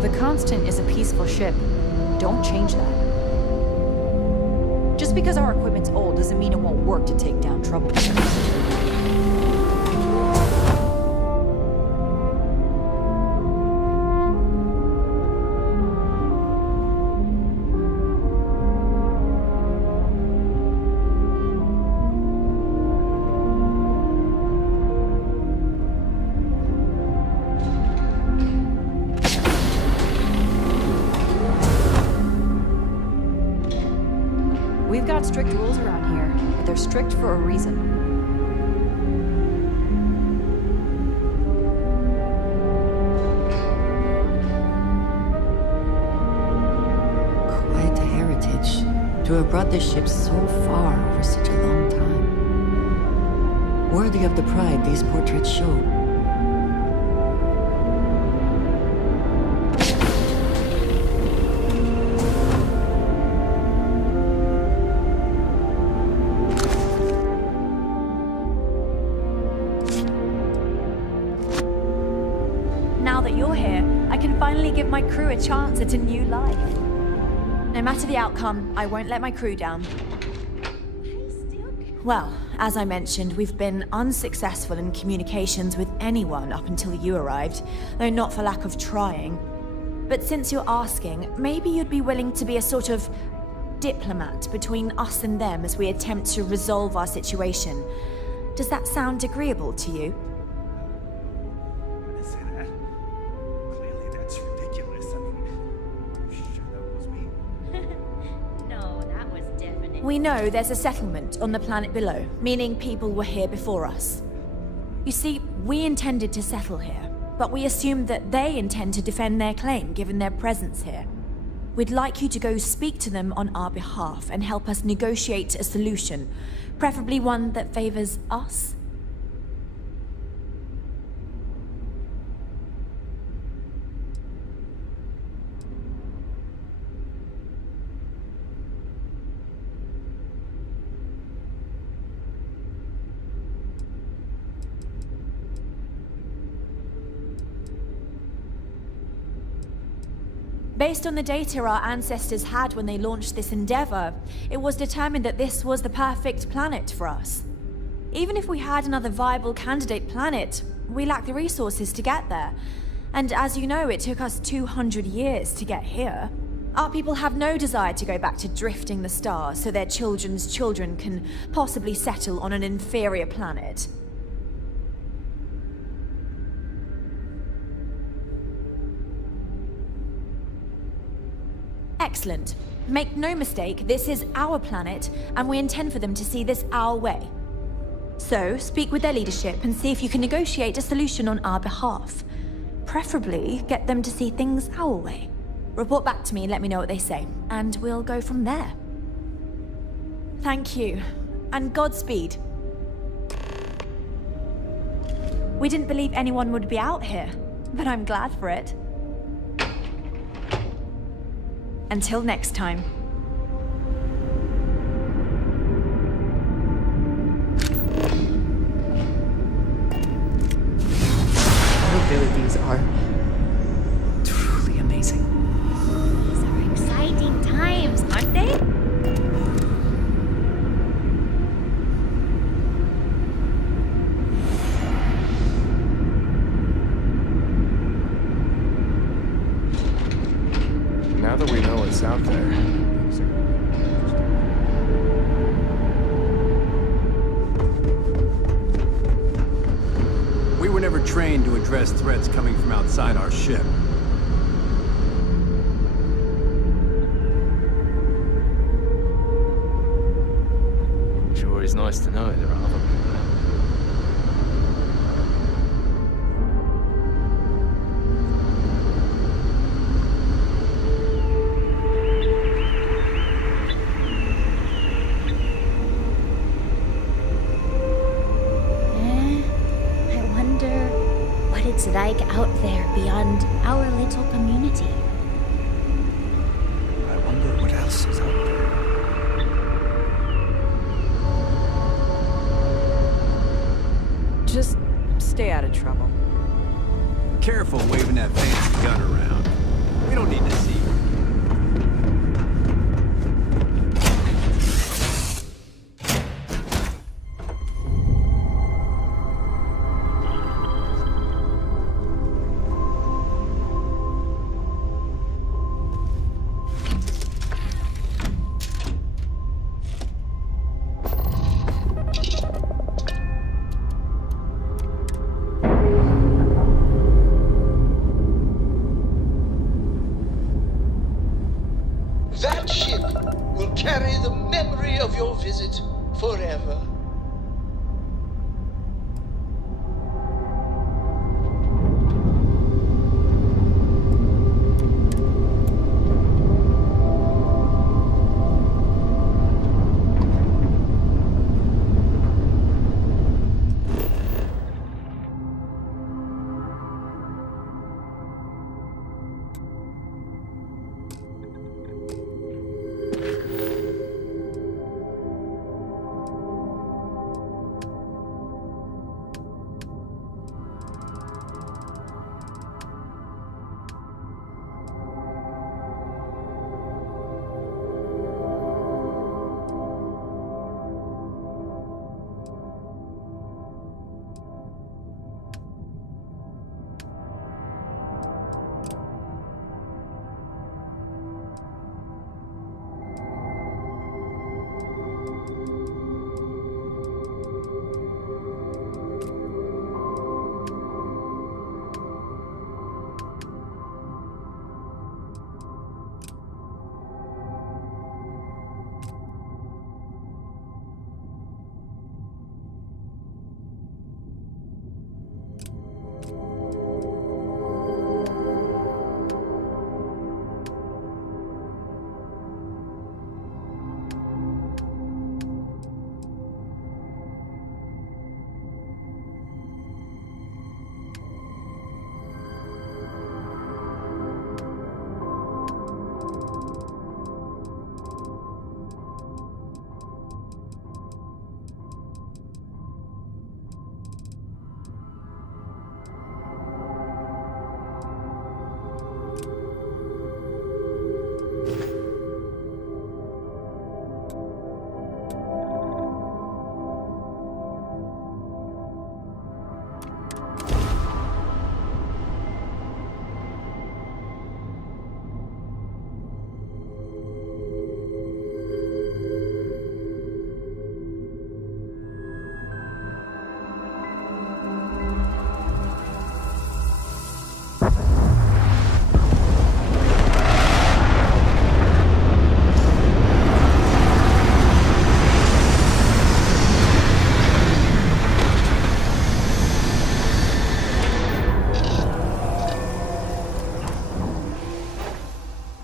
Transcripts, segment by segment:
The Constant is a peaceful ship. Don't change that. Just because our equipment's old doesn't mean it won't work to take down troublemakers. We've got strict rules around here, but they're strict for a reason. Quite a heritage, to have brought this ship so far over such a long time. Worthy of the pride these portraits show. Now that you're here, I can finally give my crew a chance at a new life. No matter the outcome, I won't let my crew down. Well, as I mentioned, we've been unsuccessful in communications with anyone up until you arrived, though not for lack of trying. But since you're asking, maybe you'd be willing to be a sort of diplomat between us and them as we attempt to resolve our situation. Does that sound agreeable to you? We know there's a settlement on the planet below, meaning people were here before us. You see, we intended to settle here, but we assumed that they intend to defend their claim given their presence here. We'd like you to go speak to them on our behalf and help us negotiate a solution, preferably one that favors us. Based on the data our ancestors had when they launched this endeavor, it was determined that this was the perfect planet for us. Even if we had another viable candidate planet, we lack the resources to get there. And as you know, it took us 200 years to get here. Our people have no desire to go back to drifting the stars so their children's children can possibly settle on an inferior planet. Excellent. Make no mistake, this is our planet, and we intend for them to see this our way. So, speak with their leadership and see if you can negotiate a solution on our behalf. Preferably, get them to see things our way. Report back to me and let me know what they say, and we'll go from there. Thank you, and Godspeed. We didn't believe anyone would be out here, but I'm glad for it. Until next time. Our abilities are truly amazing. These are exciting times, aren't they? Now that we know what's out there. We were never trained to address threats coming from outside our ship. Sure is nice to know there are other people out there. and our little community. I wonder what else is out there. Just stay out of trouble. Careful waving that fancy gun around. We don't need to see you. That ship will carry the memory of your visit forever.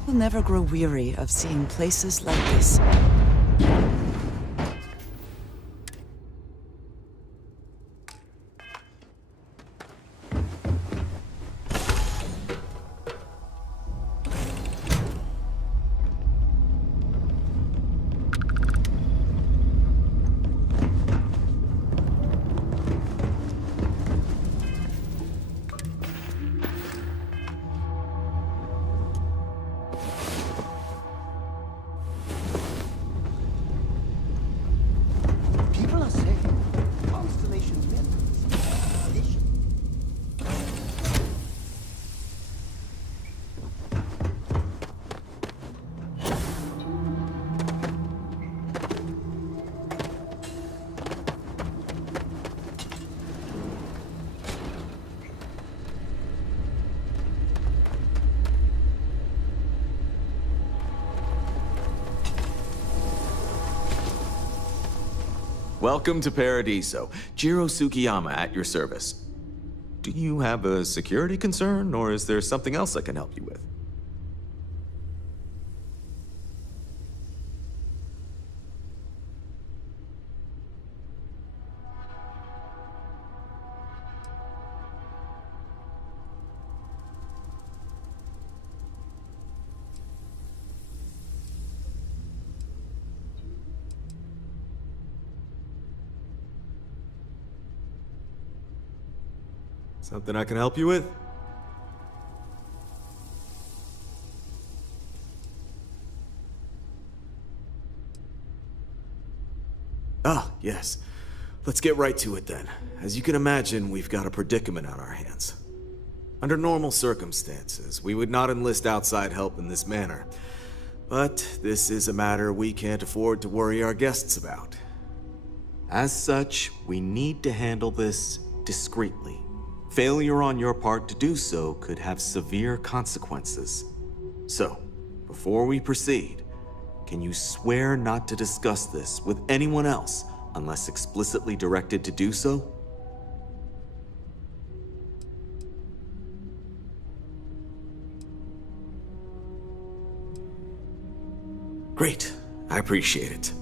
We'll never grow weary of seeing places like this. People are saying Constellation members. Welcome to Paradiso. Jiro Sukiyama at your service. Do you have a security concern, or is there something else I can help you with? Something I can help you with? Ah, yes. Let's get right to it then. As you can imagine, we've got a predicament on our hands. Under normal circumstances, we would not enlist outside help in this manner. But this is a matter we can't afford to worry our guests about. As such, we need to handle this discreetly. Failure on your part to do so could have severe consequences. So, before we proceed, can you swear not to discuss this with anyone else unless explicitly directed to do so? Great. I appreciate it.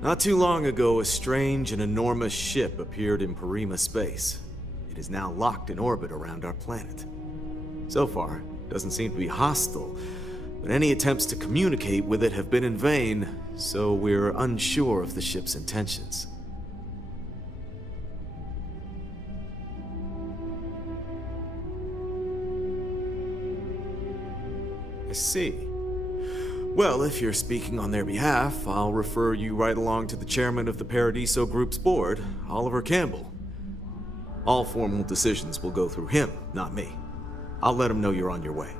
Not too long ago, a strange and enormous ship appeared in Parima space. It is now locked in orbit around our planet. So far, it doesn't seem to be hostile, but any attempts to communicate with it have been in vain, so we're unsure of the ship's intentions. I see. Well, if you're speaking on their behalf, I'll refer you right along to the chairman of the Paradiso Group's board, Oliver Campbell. All formal decisions will go through him, not me. I'll let him know you're on your way.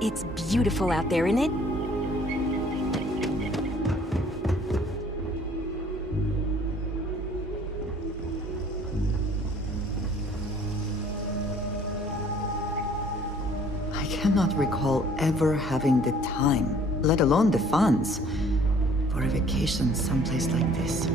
It's beautiful out there, isn't it? I cannot recall ever having the time, let alone the funds, for a vacation someplace like this.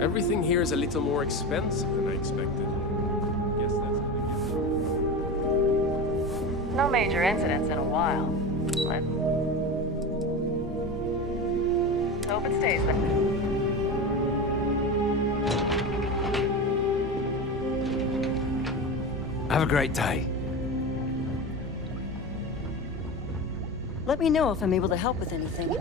Everything here is a little more expensive than I expected. Guess that's No major incidents in a while. Let's hope it stays there. Have a great day. Let me know if I'm able to help with anything.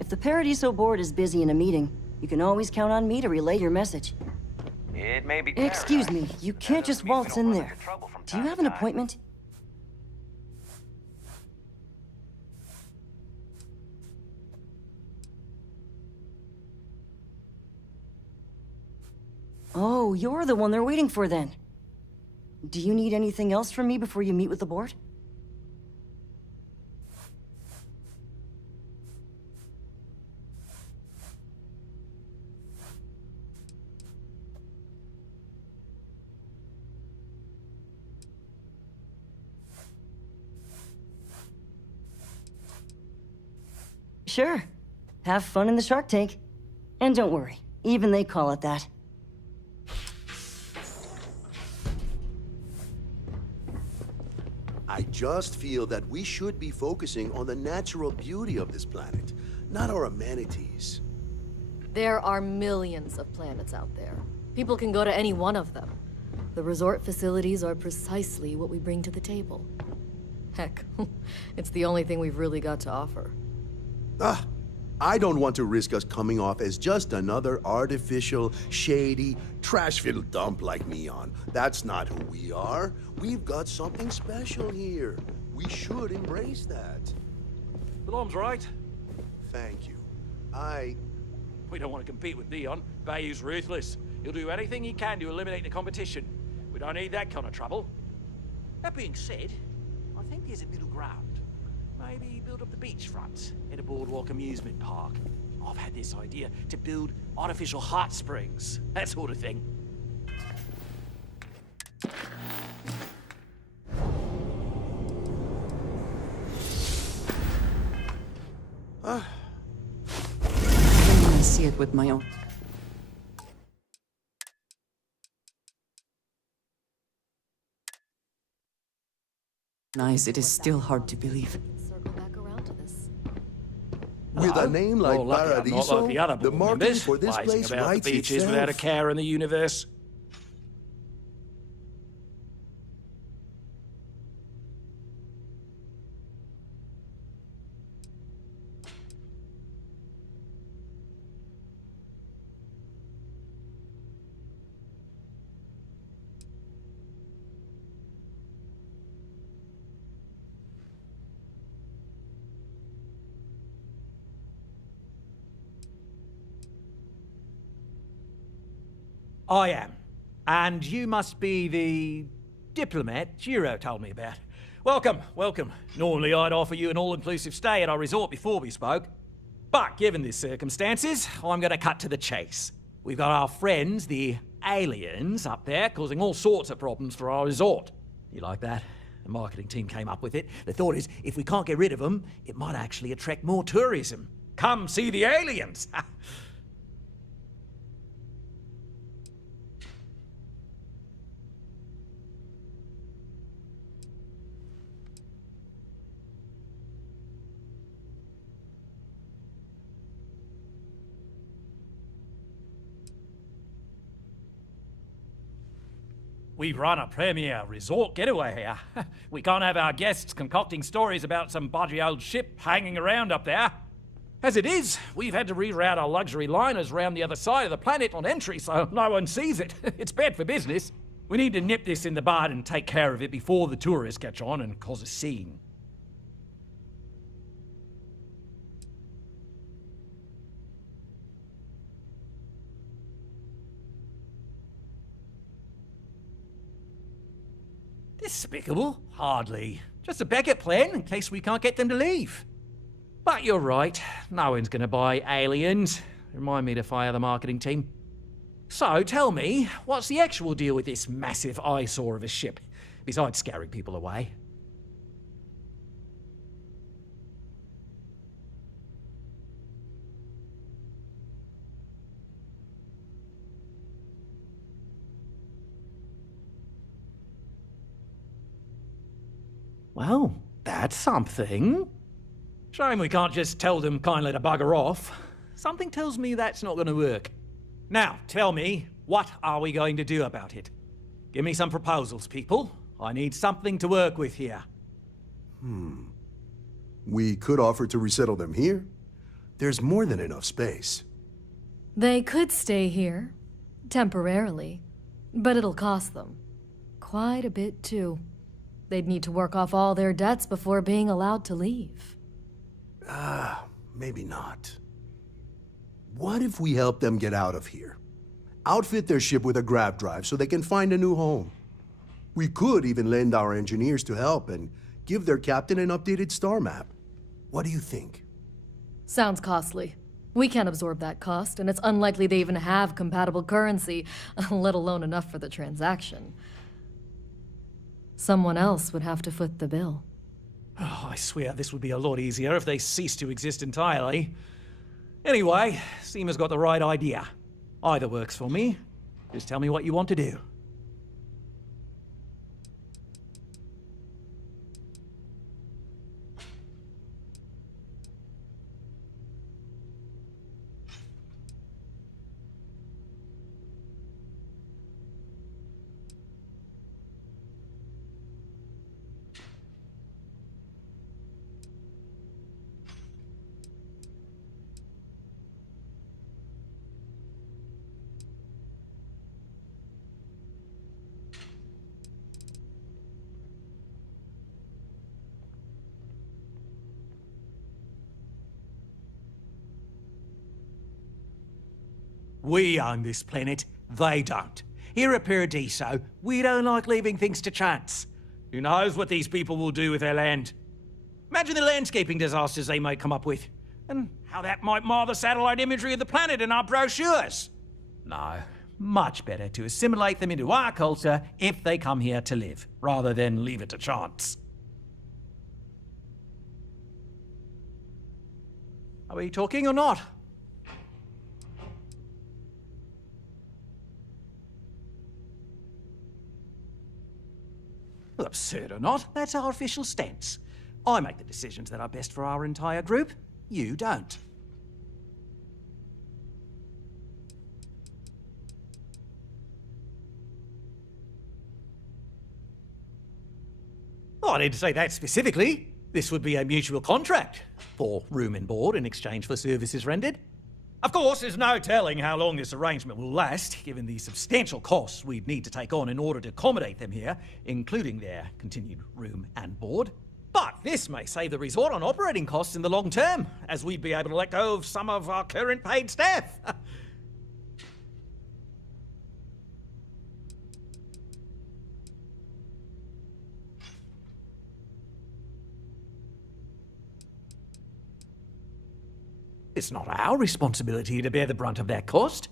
If the Paradiso board is busy in a meeting, you can always count on me to relay your message. It may be Excuse me, you can't just waltz in there. Do you have an appointment? Oh, you're the one they're waiting for then. Do you need anything else from me before you meet with the board? Sure. Have fun in the Shark Tank. And don't worry, even they call it that. I just feel that we should be focusing on the natural beauty of this planet, not our amenities. There are millions of planets out there. People can go to any one of them. The resort facilities are precisely what we bring to the table. Heck, it's the only thing we've really got to offer. Ah, I don't want to risk us coming off as just another artificial, shady, trash-filled dump like Mian. That's not who we are. We've got something special here. We should embrace that. Alarm's right. Thank you. We don't want to compete with Dion. Bayou's ruthless. He'll do anything he can to eliminate the competition. We don't need that kind of trouble. That being said, I think there's a middle ground. Maybe build up the beachfront in a boardwalk amusement park. I've had this idea to build artificial hot springs, that sort of thing. I want to see it with my own. Nice, it is still hard to believe. Circle back around to this. With a name like Not Paradiso, like the other the board marketing members, for this blazing place about writes the beaches itself. without a care in the universe. I am. And you must be the diplomat Giro told me about. Welcome, welcome. Normally I'd offer you an all-inclusive stay at our resort before we spoke. But given the circumstances, I'm going to cut to the chase. We've got our friends, the aliens, up there causing all sorts of problems for our resort. You like that? The marketing team came up with it. The thought is, if we can't get rid of them, it might actually attract more tourism. Come see the aliens! We run a premier resort getaway here. We can't have our guests concocting stories about some budgy old ship hanging around up there. As it is, we've had to reroute our luxury liners round the other side of the planet on entry so no one sees it. It's bad for business. We need to nip this in the bud and take care of it before the tourists catch on and cause a scene. Despicable? Hardly. Just a backup plan in case we can't get them to leave. But you're right, no one's gonna buy aliens. Remind me to fire the marketing team. So tell me, what's the actual deal with this massive eyesore of a ship, besides scaring people away? Well, that's something. Shame we can't just tell them kindly to bugger off. Something tells me that's not going to work. Now, tell me, what are we going to do about it? Give me some proposals, people. I need something to work with here. We could offer to resettle them here. There's more than enough space. They could stay here, temporarily, but it'll cost them. Quite a bit, too. They'd need to work off all their debts before being allowed to leave. Maybe not. What if we help them get out of here? Outfit their ship with a grav drive so they can find a new home. We could even lend our engineers to help and give their captain an updated star map. What do you think? Sounds costly. We can't absorb that cost, and it's unlikely they even have compatible currency, let alone enough for the transaction. Someone else would have to foot the bill. Oh, I swear this would be a lot easier if they ceased to exist entirely. Anyway, Seema's got the right idea. Either works for me. Just tell me what you want to do. We own this planet, they don't. Here at Paradiso, we don't like leaving things to chance. Who knows what these people will do with their land? Imagine the landscaping disasters they might come up with, and how that might mar the satellite imagery of the planet in our brochures. No, much better to assimilate them into our culture if they come here to live, rather than leave it to chance. Are we talking or not? Well, absurd or not, that's our official stance. I make the decisions that are best for our entire group. You don't. Oh, I didn't say that specifically. This would be a mutual contract for room and board in exchange for services rendered. Of course, there's no telling how long this arrangement will last, given the substantial costs we'd need to take on in order to accommodate them here, including their continued room and board. But this may save the resort on operating costs in the long term, as we'd be able to let go of some of our current paid staff. It's not our responsibility to bear the brunt of that cost.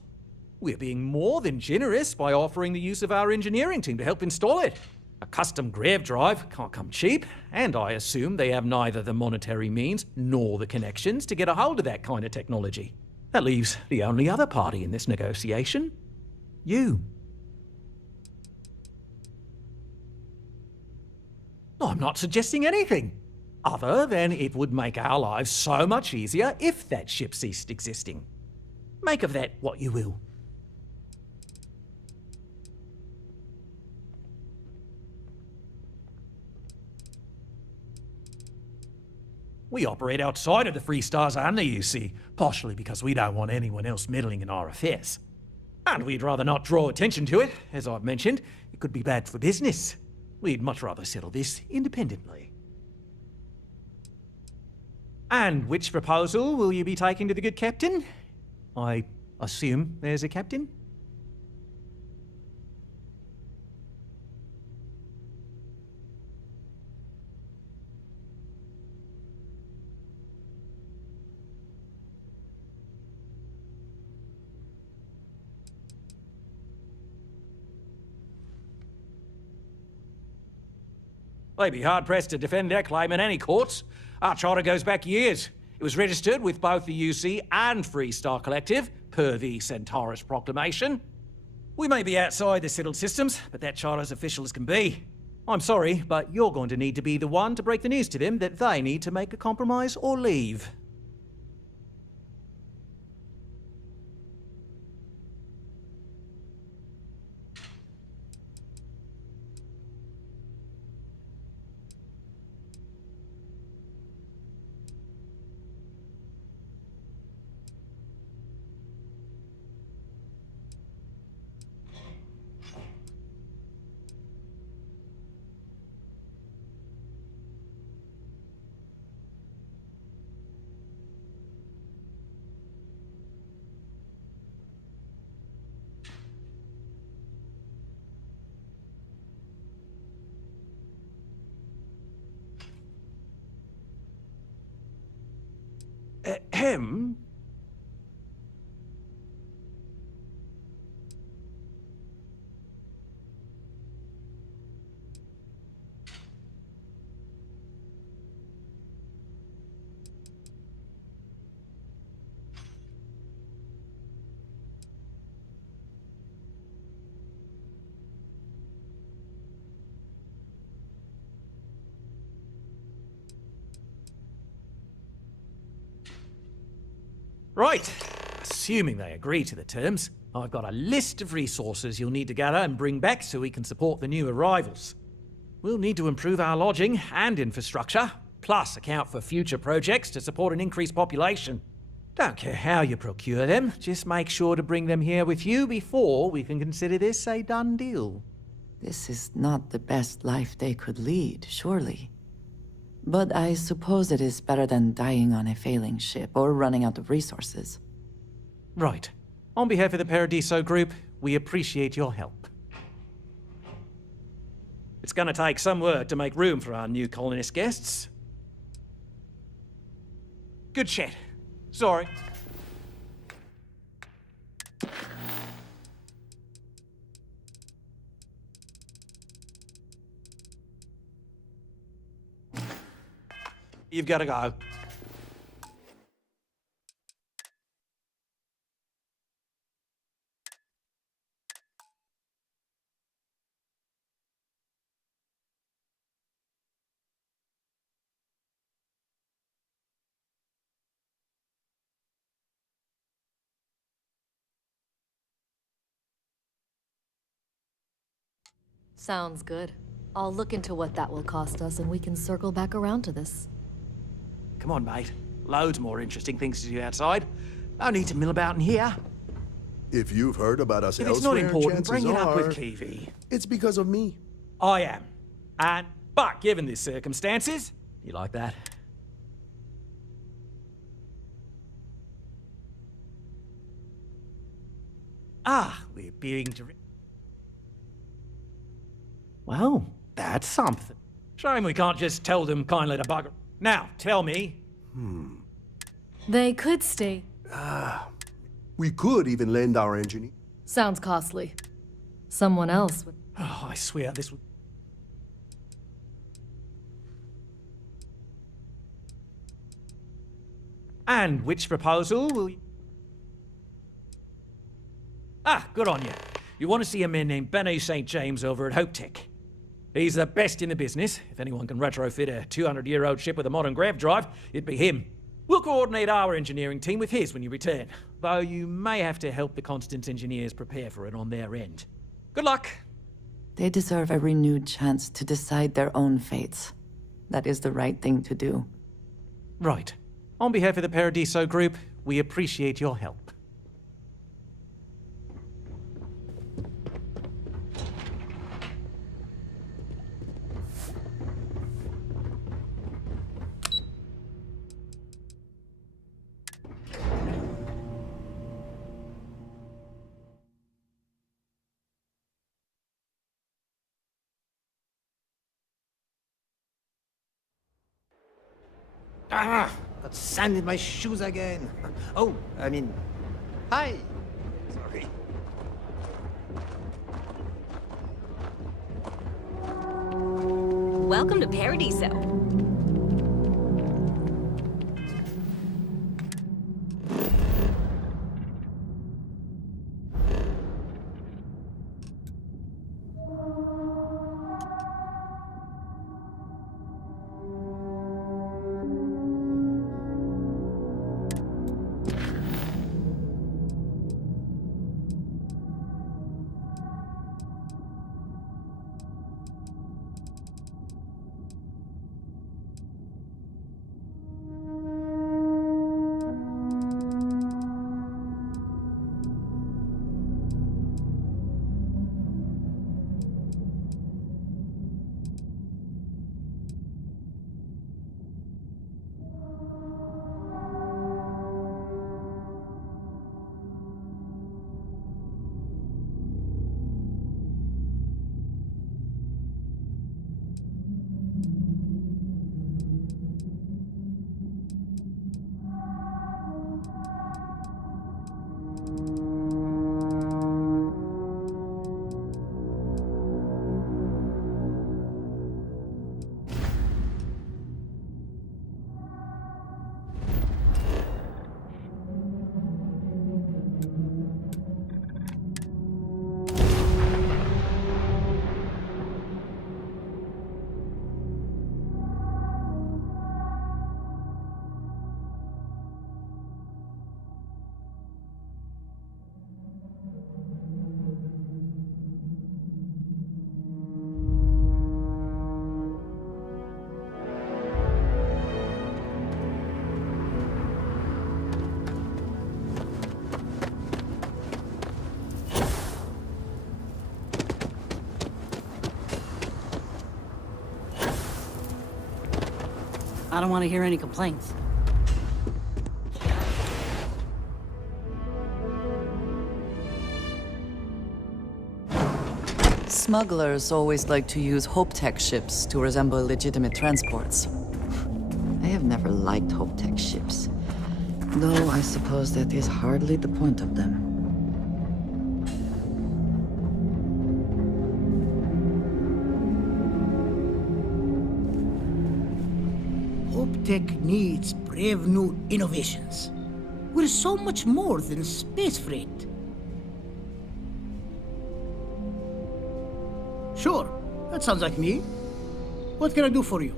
We're being more than generous by offering the use of our engineering team to help install it. A custom grav drive can't come cheap, and I assume they have neither the monetary means nor the connections to get a hold of that kind of technology. That leaves the only other party in this negotiation. You. I'm not suggesting anything, other than it would make our lives so much easier if that ship ceased existing. Make of that what you will. We operate outside of the Free Stars only, you see, partially because we don't want anyone else meddling in our affairs. And we'd rather not draw attention to it, as I've mentioned. It could be bad for business. We'd much rather settle this independently. And which proposal will you be taking to the good captain? I assume there's a captain? They'd be hard-pressed to defend their claim in any courts. Our charter goes back years. It was registered with both the UC and Free Star Collective, per the Centaurus Proclamation. We may be outside the settled systems, but that charter's official as can be. I'm sorry, but you're going to need to be the one to break the news to them that they need to make a compromise or leave. Him? Right. Assuming they agree to the terms, I've got a list of resources you'll need to gather and bring back so we can support the new arrivals. We'll need to improve our lodging and infrastructure, plus account for future projects to support an increased population. Don't care how you procure them, just make sure to bring them here with you before we can consider this a done deal. This is not the best life they could lead, surely. But I suppose it is better than dying on a failing ship or running out of resources. Right. On behalf of the Paradiso Group, we appreciate your help. It's gonna take some work to make room for our new colonist guests. Good shit. Sorry. You've got to go. Sounds good. I'll look into what that will cost us and we can circle back around to this. Come on, mate. Loads more interesting things to do outside. No need to mill about in here. If you've heard about us If elsewhere, it's not important, chances bring it up with are Kiwi. it's because of me. I am. But given the circumstances, you like that? We're being well, that's something. Shame we can't just tell them kindly to bugger. Now, tell me. They could stay. We could even lend our engineer. Sounds costly. Someone else would. Oh, I swear this would. And which proposal will you... Good on you. You want to see a man named Benny St. James over at Hope Tech. He's the best in the business. If anyone can retrofit a 200-year-old ship with a modern grav drive, it'd be him. We'll coordinate our engineering team with his when you return, though you may have to help the Constant engineers prepare for it on their end. Good luck. They deserve a renewed chance to decide their own fates. That is the right thing to do. Right. On behalf of the Paradiso Group, we appreciate your help. Got sand in my shoes again. Oh, I mean, hi. Sorry. Welcome to Paradiso. I don't want to hear any complaints. smugglers always like to use Hope-Tech ships to resemble legitimate transports. I have never liked Hope-Tech ships, though I suppose that is hardly the point of them. Hope-Tech needs brave new innovations. We're so much more than space freight. Sure, that sounds like me. What can I do for you?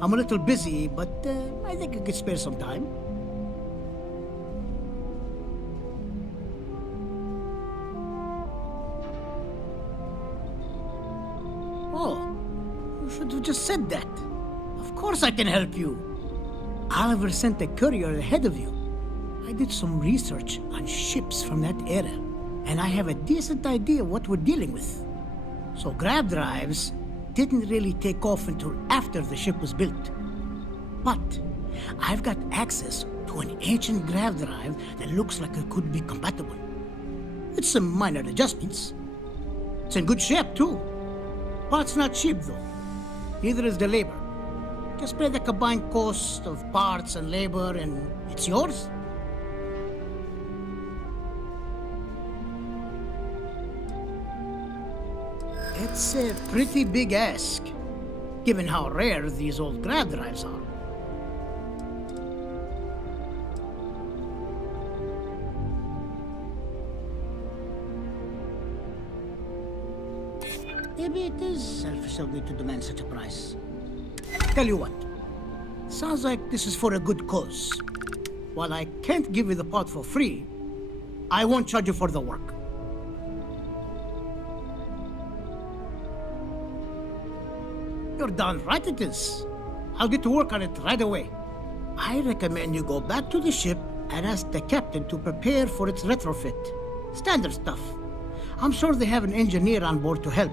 I'm a little busy, but I think I could spare some time. Oh, you should have just said that. Of course I can help you. Oliver sent a courier ahead of you. I did some research on ships from that era, and I have a decent idea what we're dealing with. So grav drives didn't really take off until after the ship was built. But I've got access to an ancient grav drive that looks like it could be compatible. It's some minor adjustments. It's in good shape too. Parts not cheap though. Neither is the labor. Just pay the combined cost of parts and labor and it's yours. It's a pretty big ask, given how rare these old grav drives are. Maybe it is selfish of me to demand such a price. Tell you what, sounds like this is for a good cause. While I can't give you the part for free, I won't charge you for the work. You're darn right it is. I'll get to work on it right away. I recommend you go back to the ship and ask the captain to prepare for its retrofit. Standard stuff. I'm sure they have an engineer on board to help.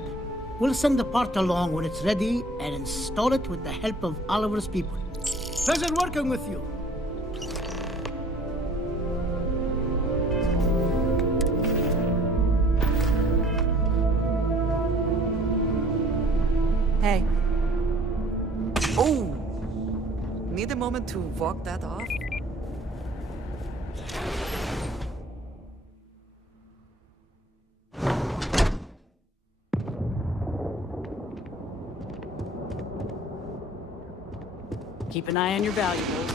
We'll send the part along when it's ready and install it with the help of Oliver's people. Pleasure working with you. Hey. Oh! Need a moment to walk that off? Keep an eye on your valuables.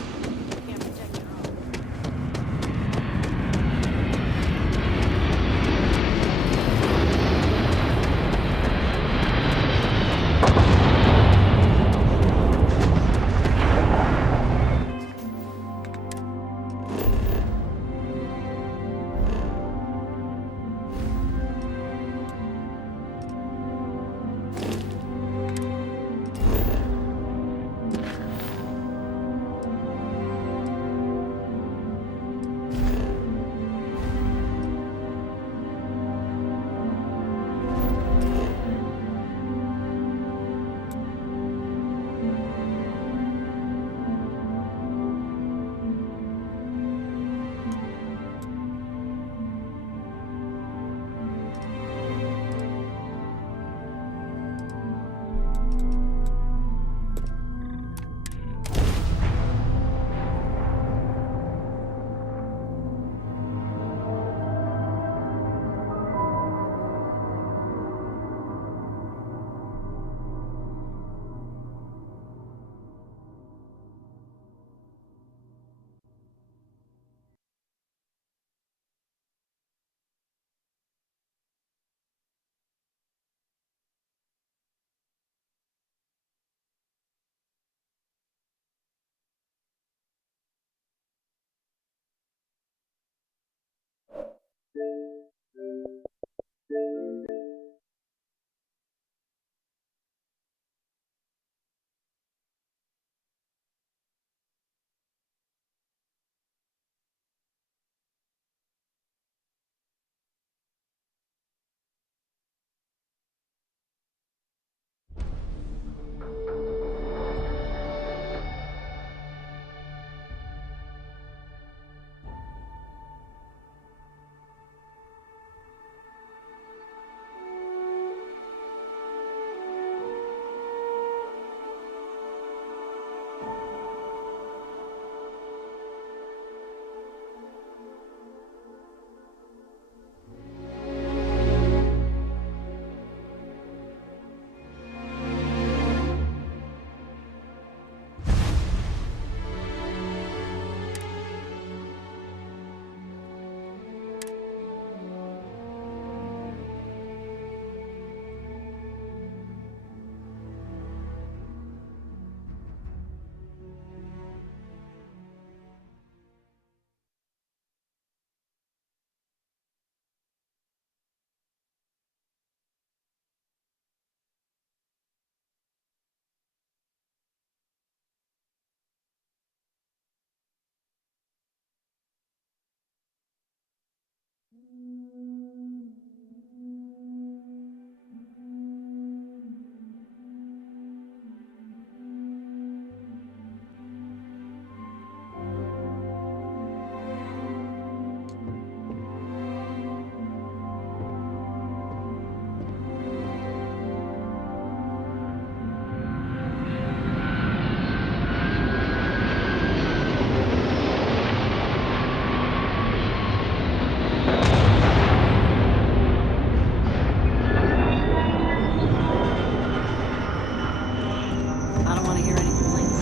I don't want to hear any complaints.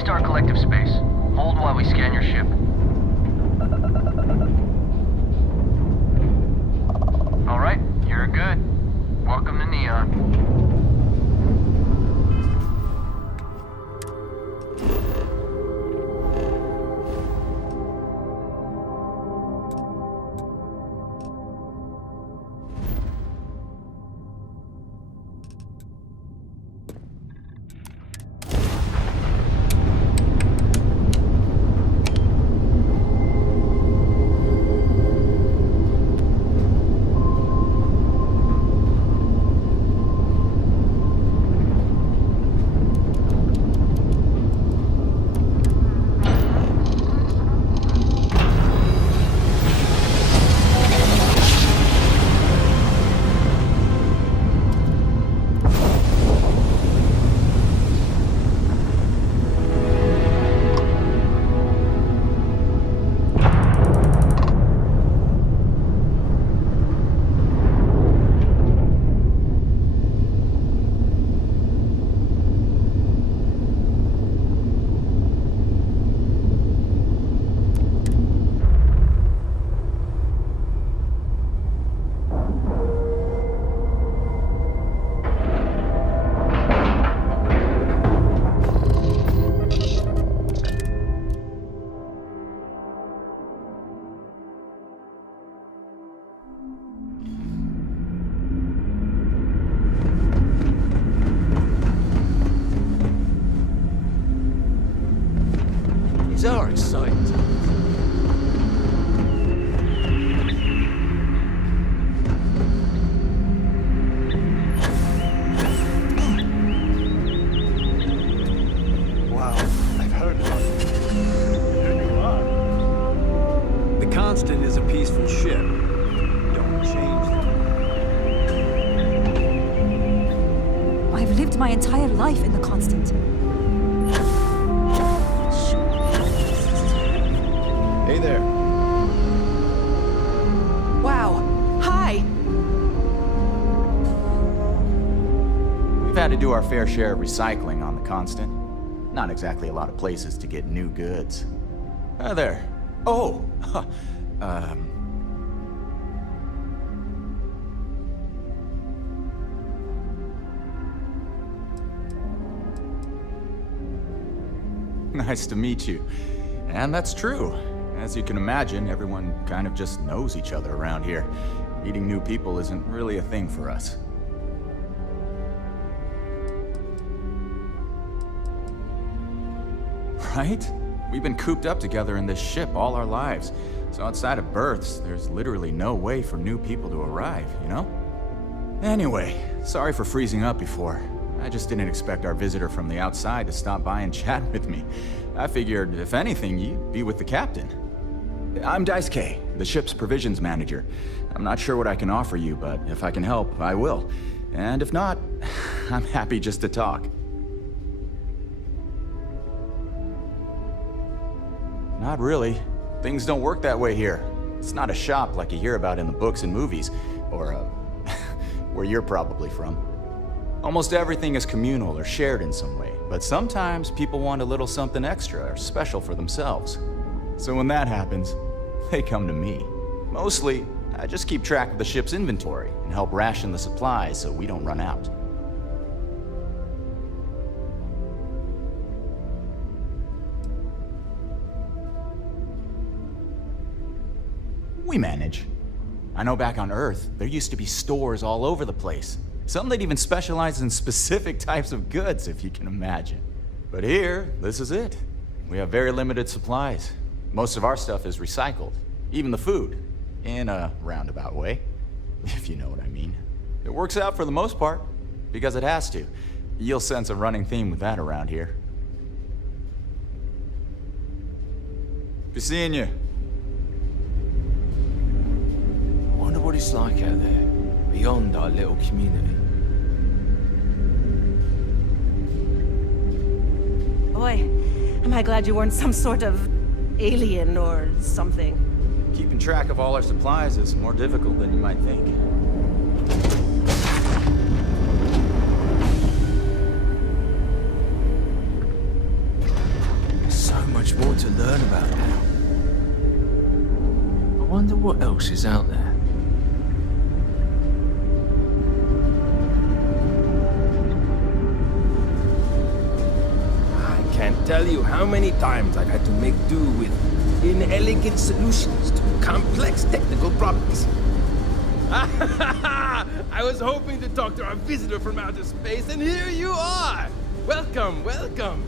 Star Collective Space. Hold while we scan your ship. All right, you're good. Welcome to Neon. These are exciting times. Wow, I've heard about it. Here you are. The Constant is a peaceful ship. Don't change that. I've lived my entire life in the Constant. Hey there. Wow. Hi. We've had to do our fair share of recycling on the Constant. Not exactly a lot of places to get new goods. Hi there. Oh! Nice to meet you. And that's true. As you can imagine, everyone kind of just knows each other around here. Meeting new people isn't really a thing for us. Right? We've been cooped up together in this ship all our lives. So outside of births, there's literally no way for new people to arrive, you know? Anyway, sorry for freezing up before. I just didn't expect our visitor from the outside to stop by and chat with me. I figured, if anything, you'd be with the captain. I'm Dice K, the ship's provisions manager. I'm not sure what I can offer you, but if I can help, I will. And if not, I'm happy just to talk. Not really. Things don't work that way here. It's not a shop like you hear about in the books and movies, or, where you're probably from. Almost everything is communal or shared in some way, but sometimes people want a little something extra or special for themselves. So when that happens, they come to me. Mostly, I just keep track of the ship's inventory and help ration the supplies so we don't run out. We manage. I know back on Earth, there used to be stores all over the place. Some that even specialize in specific types of goods, if you can imagine. But here, this is it. We have very limited supplies. Most of our stuff is recycled. Even the food. In a roundabout way, if you know what I mean. It works out for the most part, because it has to. You'll sense a running theme with that around here. Good seeing you. I wonder what it's like out there, beyond our little community. Boy, am I glad you weren't some sort of alien or something. Keeping track of all our supplies is more difficult than you might think. So much more to learn about now. I wonder what else is out there. I can't tell you how many times I've had to make do with inelegant solutions to complex technical problems. I was hoping to talk to our visitor from outer space, and here you are! Welcome, welcome!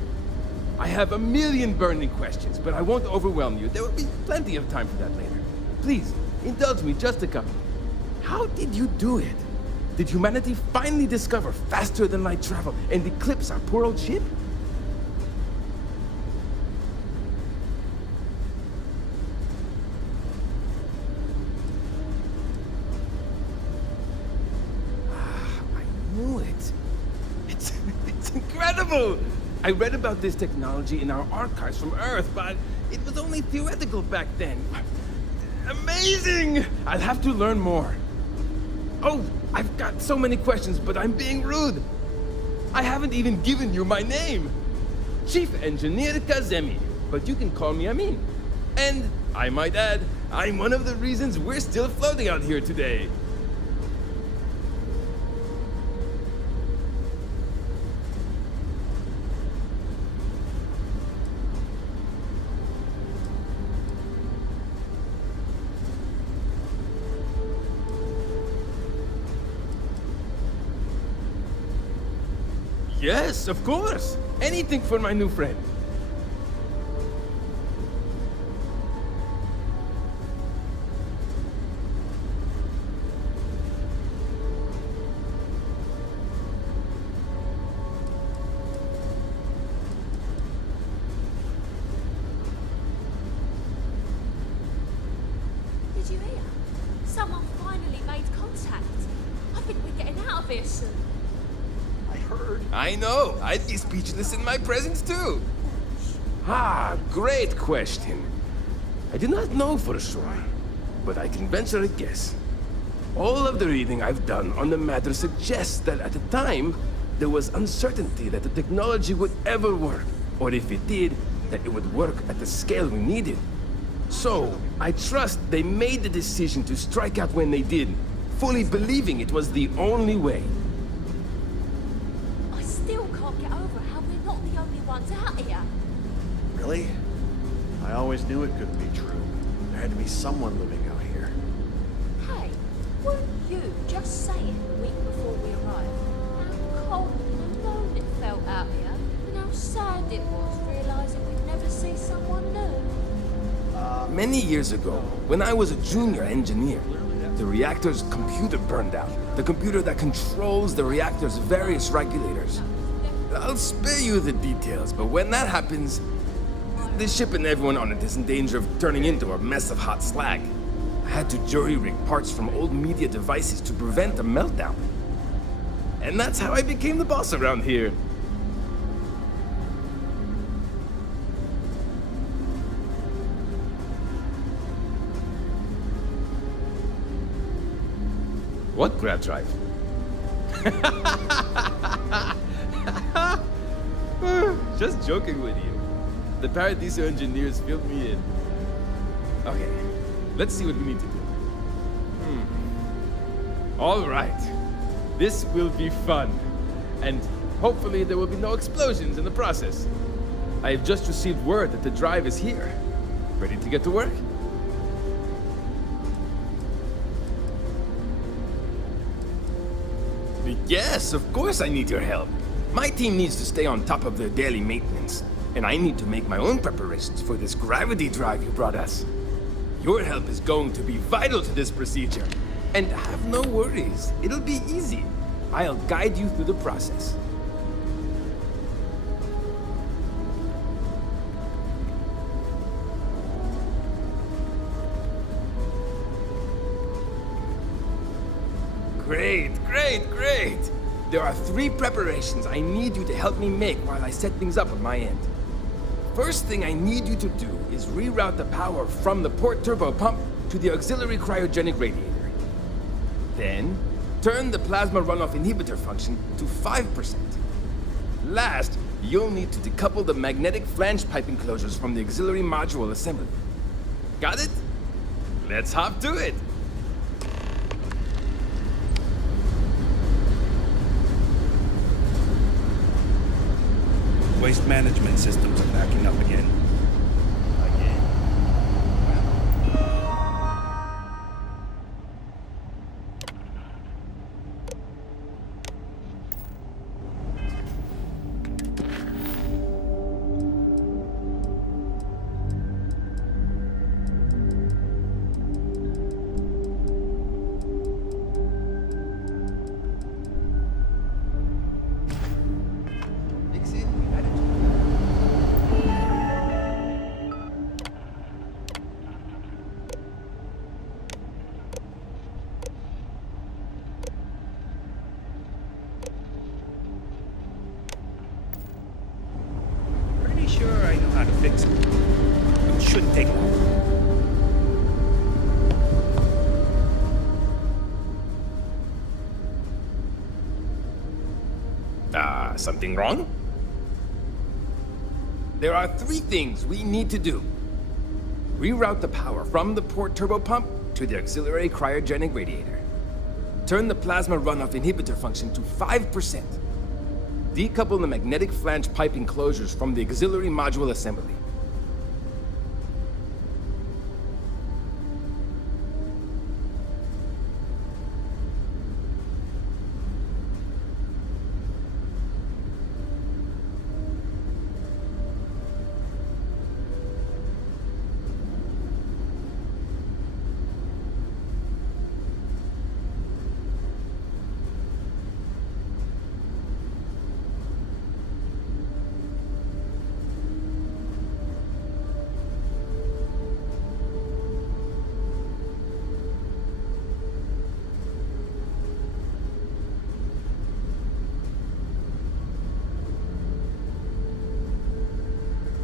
I have a million burning questions, but I won't overwhelm you. There will be plenty of time for that later. Please, indulge me just a couple. How did you do it? Did humanity finally discover faster than light travel and eclipse our poor old ship? It's incredible! I read about this technology in our archives from Earth, but it was only theoretical back then. Amazing! I'll have to learn more. Oh, I've got so many questions, but I'm being rude. I haven't even given you my name. Chief Engineer Kazemi, but you can call me Amin. And, I might add, I'm one of the reasons we're still floating out here today. Yes, of course. Anything for my new friend. Did you hear? Someone finally made contact. I think we're getting out of here soon. I know. I'd be speechless in my presence too. Ah, great question. I do not know for sure, but I can venture a guess. All of the reading I've done on the matter suggests that at the time, there was uncertainty that the technology would ever work, or if it did, that it would work at the scale we needed. So, I trust they made the decision to strike out when they did, fully believing it was the only way. I still can't get over how we're not the only ones out here. Really? I always knew it couldn't be true. There had to be someone living out here. Hey, Weren't you just saying the week before we arrived how cold and alone it felt out here, and how sad it was realizing we'd never see someone new? Many years ago, when I was a junior engineer, the reactor's computer burned out. The computer that controls the reactor's various regulators. I'll spare you the details, but when that happens, the ship and everyone on it is in danger of turning into a mess of hot slag. I had to jury-rig parts from old media devices to prevent a meltdown. And that's how I became the boss around here. What grab drive? Just joking with you. The Paradiso engineers filled me in. Okay, let's see what we need to do. All right. This will be fun. And hopefully there will be no explosions in the process. I have just received word that the drive is here. Ready to get to work? Yes, of course I need your help. My team needs to stay on top of their daily maintenance, and I need to make my own preparations for this gravity drive you brought us. Your help is going to be vital to this procedure. And have no worries, it'll be easy. I'll guide you through the process. Great, great, great! There are 3 preparations I need you to help me make while I set things up on my end. First thing I need you to do is reroute the power from the port turbo pump to the auxiliary cryogenic radiator. Then, turn the plasma runoff inhibitor function to 5%. Last, you'll need to decouple the magnetic flange pipe enclosures from the auxiliary module assembly. Got it? Let's hop to it! Waste management systems are backing up again. Sure, I know how to fix it. It shouldn't take long. Something wrong? There are 3 things we need to do. Reroute the power from the port turbo pump to the auxiliary cryogenic radiator. Turn the plasma runoff inhibitor function to 5%. Decouple the magnetic flange pipe enclosures from the auxiliary module assembly.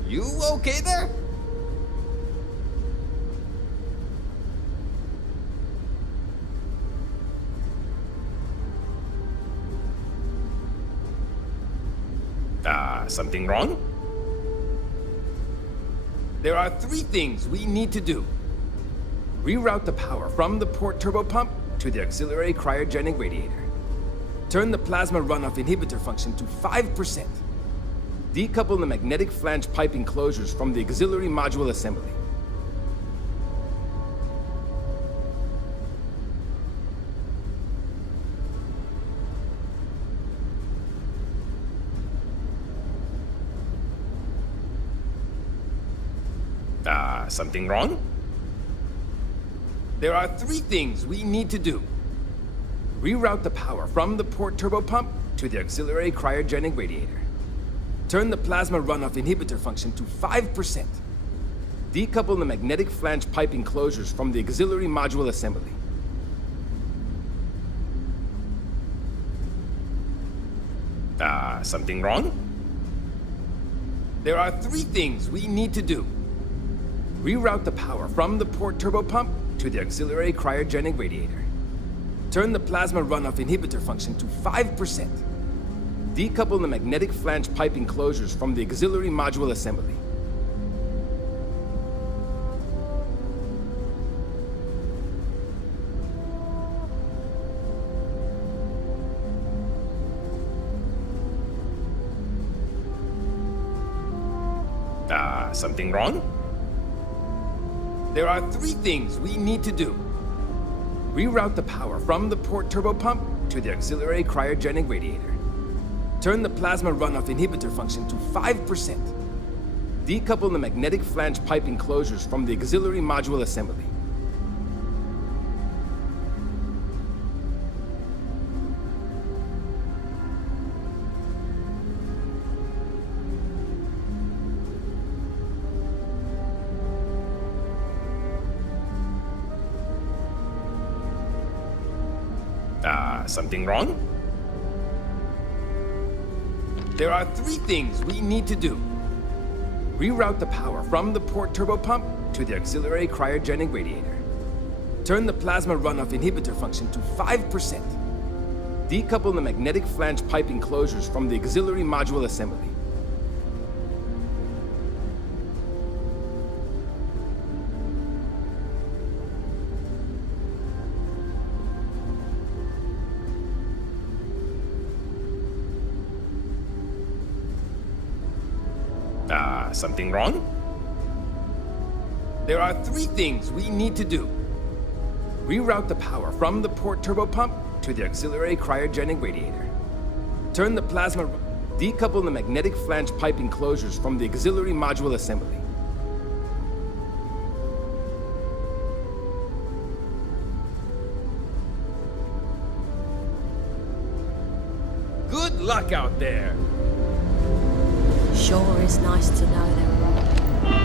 You okay there? Something wrong? There are 3 things we need to do. Reroute the power from the port turbo pump to the auxiliary cryogenic radiator. Turn the plasma runoff inhibitor function to 5%. Decouple the magnetic flange pipe enclosures from the auxiliary module assembly. Something wrong? There are 3 things we need to do. Reroute the power from the port turbo pump to the auxiliary cryogenic radiator. Turn the plasma runoff inhibitor function to 5%. Decouple the magnetic flange pipe enclosures from the auxiliary module assembly. Something wrong? There are 3 things we need to do. Reroute the power from the port turbo pump to the auxiliary cryogenic radiator. Turn the plasma runoff inhibitor function to 5%. Decouple the magnetic flange pipe enclosures from the auxiliary module assembly. Something wrong? There are 3 things we need to do. Reroute the power from the port turbo pump to the auxiliary cryogenic radiator. Turn the plasma runoff inhibitor function to 5%. Decouple the magnetic flange pipe enclosures from the auxiliary module assembly. Something wrong? There are 3 things we need to do. Reroute the power from the port turbo pump to the auxiliary cryogenic radiator. Turn the plasma runoff inhibitor function to 5%. Decouple the magnetic flange pipe enclosures from the auxiliary module assembly. Something wrong? There are 3 things we need to do. Reroute the power from the port turbo pump to the auxiliary cryogenic radiator. Turn the plasma... Decouple the magnetic flange pipe enclosures from the auxiliary module assembly. Good luck out there! Sure is nice to know there are other people.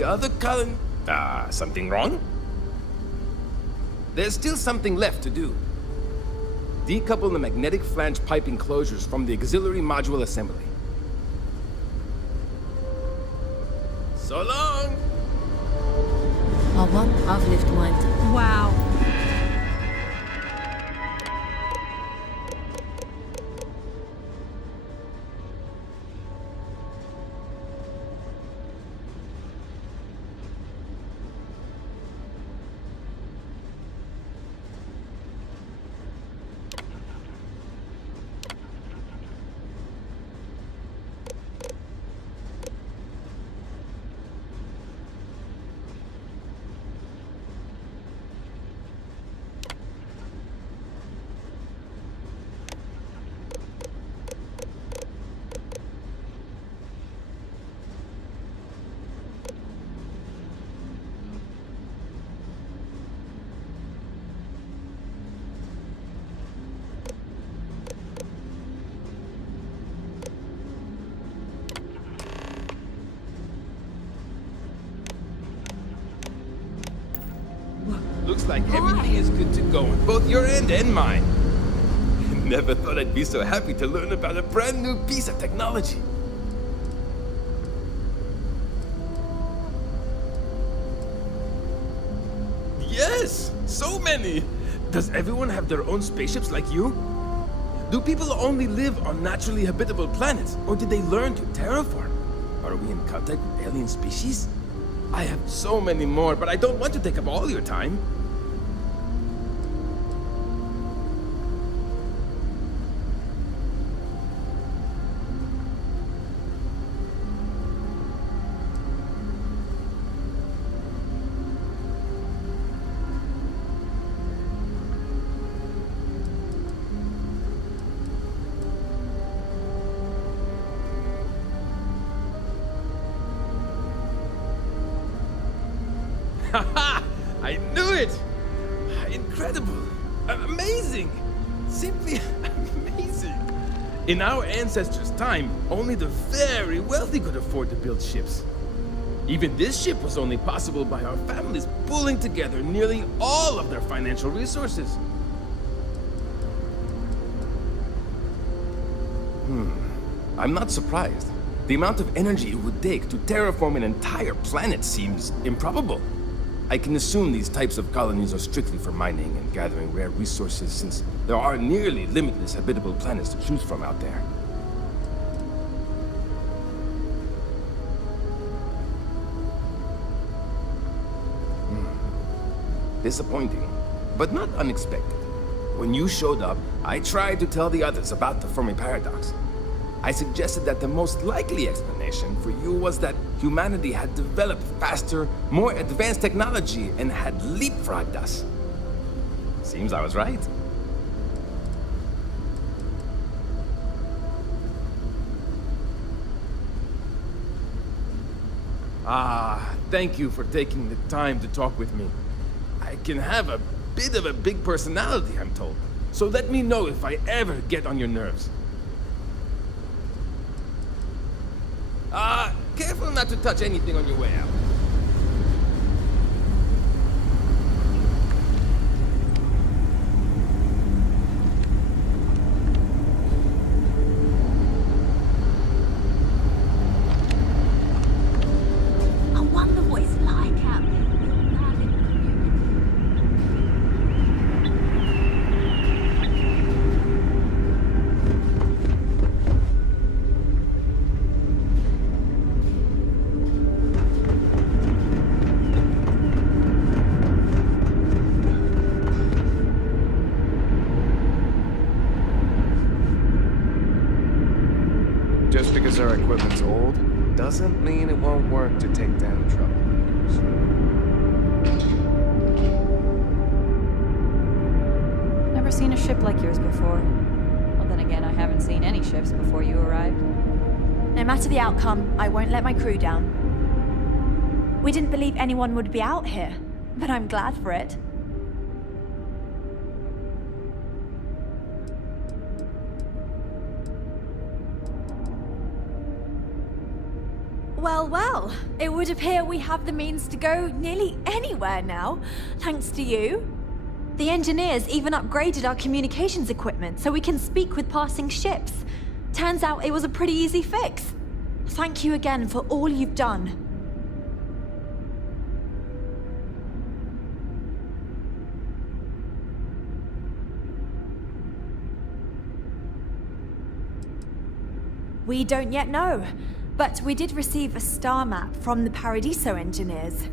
the other colony... something wrong? There's still something left to do. Decouple the magnetic flange pipe enclosures from the auxiliary module assembly. So long! Baba, afliftmeint. Wow. Looks like everything is good to go on both your end and mine. Never thought I'd be so happy to learn about a brand new piece of technology. Yes! So many! Does everyone have their own spaceships like you? Do people only live on naturally habitable planets, or did they learn to terraform? Are we in contact with alien species? I have so many more, but I don't want to take up all your time. Haha! I knew it! Incredible! Amazing! Simply amazing! In our ancestors' time, only the very wealthy could afford to build ships. Even this ship was only possible by our families pulling together nearly all of their financial resources. I'm not surprised. The amount of energy it would take to terraform an entire planet seems improbable. I can assume these types of colonies are strictly for mining and gathering rare resources, since there are nearly limitless habitable planets to choose from out there. Disappointing, but not unexpected. When you showed up, I tried to tell the others about the Fermi paradox. I suggested that the most likely explanation for you was that humanity had developed faster, more advanced technology and had leapfrogged us. Seems I was right. Thank you for taking the time to talk with me. I can have a bit of a big personality, I'm told. So let me know if I ever get on your nerves. Careful not to touch anything on your way out. I wonder what it's like out there in your darling Just because our equipment's old, doesn't mean it won't work to take down troublemakers. Never seen a ship like yours before. Well, then again, I haven't seen any ships before you arrived. No matter the outcome, I won't let my crew down. We didn't believe anyone would be out here, but I'm glad for it. Well, well, it would appear we have the means to go nearly anywhere now, thanks to you. The engineers even upgraded our communications equipment so we can speak with passing ships. Turns out it was a pretty easy fix. Thank you again for all you've done. We don't yet know, but we did receive a star map from the Paradiso engineers.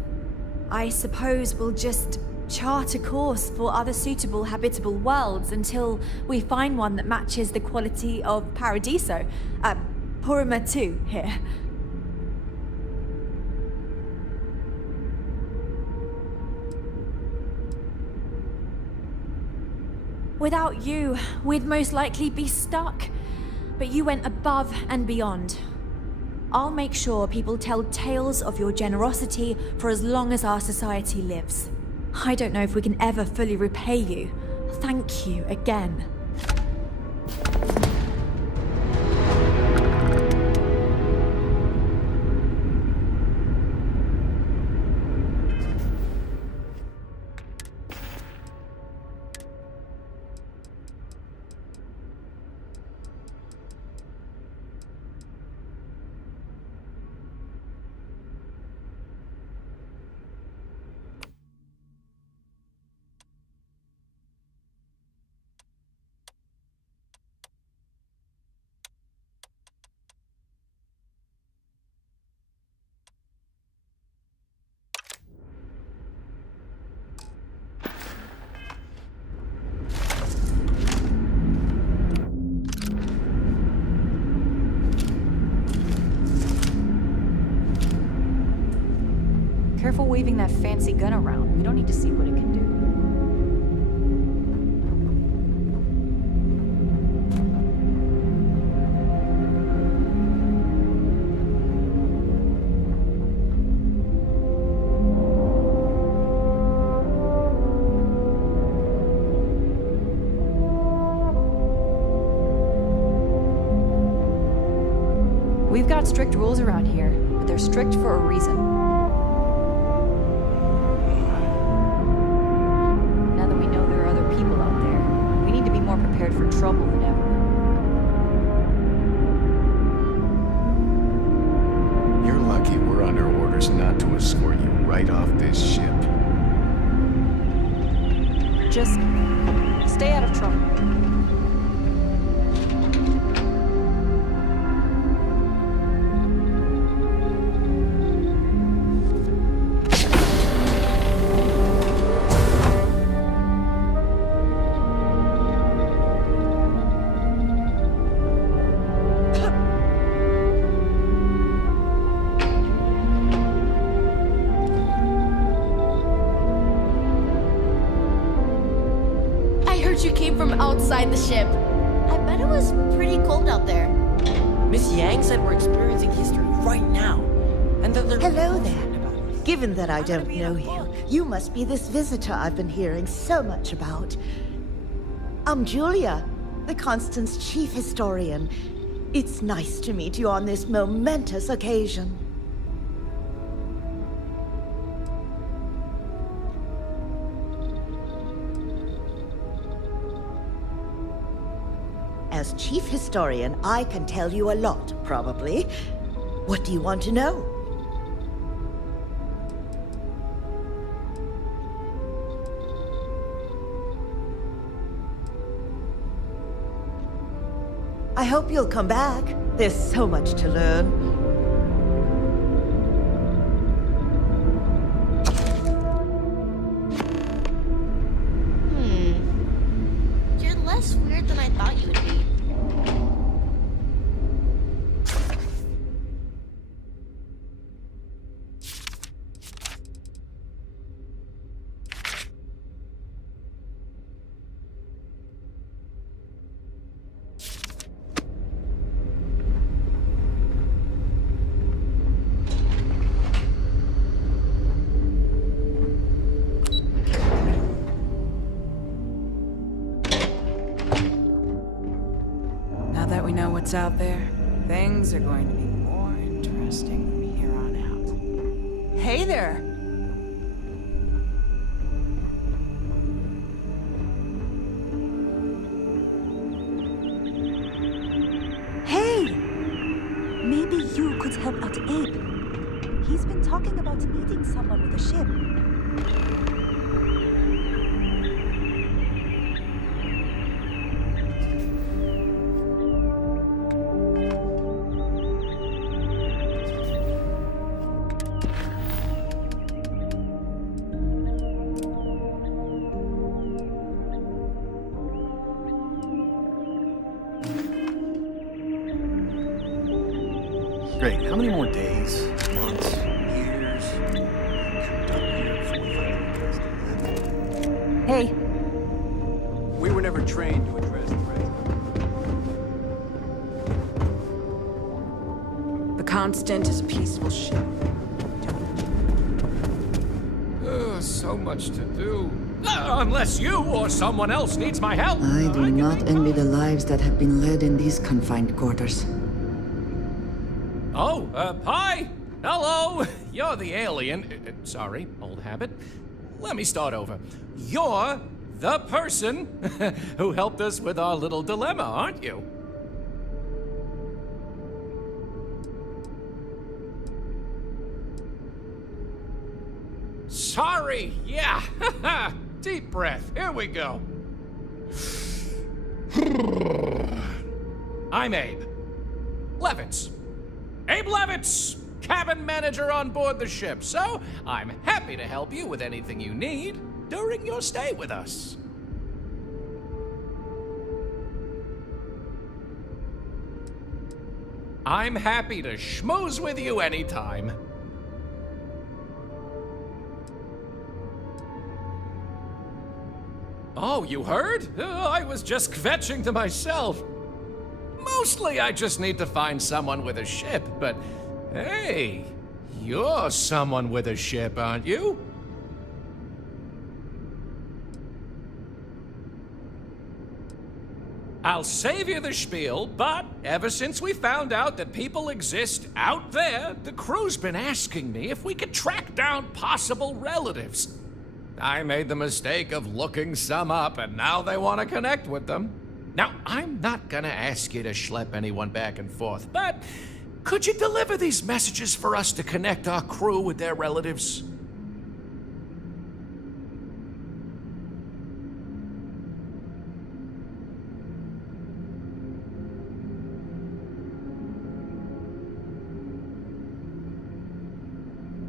I suppose we'll just chart a course for other suitable habitable worlds until we find one that matches the quality of Paradiso. Purima 2 here. Without you, we'd most likely be stuck. But you went above and beyond. I'll make sure people tell tales of your generosity for as long as our society lives. I don't know if we can ever fully repay you. Thank you again. Careful waving that fancy gun around. We don't need to see what it can do. We've got strict rules around here, but they're strict for a reason. Prepared for trouble than ever. You're lucky we're under orders not to escort you right off this ship. Just stay out of trouble. You came from outside the ship. I bet it was pretty cold out there. Miss Yang said we're experiencing history right now. And that they're... Hello there. Given that I don't know you, you must be this visitor I've been hearing so much about. I'm Julia, the Constant's chief historian. It's nice to meet you on this momentous occasion. As chief historian, I can tell you a lot, probably. What do you want to know? I hope you'll come back. There's so much to learn. You're less weird than I thought you would be. Now that we know what's out there, things are going to be more interesting from here. Hey there. Hey! Maybe you could help out Abe. He's been talking about needing someone with a ship. Great. How many more days, months, years? Hey. We were never trained to address threats. The Constant is a peaceful ship. So much to do. Unless you or someone else needs my help. I do not envy the lives that have been led in these confined quarters. Oh, hi! Hello! You're the alien. Sorry, old habit. Let me start over. You're the person who helped us with our little dilemma, aren't you? Sorry, yeah. Deep breath. Here we go. I'm Abe Levitz. Abe Levitz, cabin manager on board the ship, so I'm happy to help you with anything you need during your stay with us. I'm happy to schmooze with you anytime. Oh, you heard? I was just kvetching to myself. Mostly I just need to find someone with a ship, but hey, you're someone with a ship, aren't you? I'll save you the spiel, but ever since we found out that people exist out there, the crew's been asking me if we could track down possible relatives. I made the mistake of looking some up, and now they want to connect with them. Now, I'm not gonna ask you to schlep anyone back and forth, but could you deliver these messages for us to connect our crew with their relatives?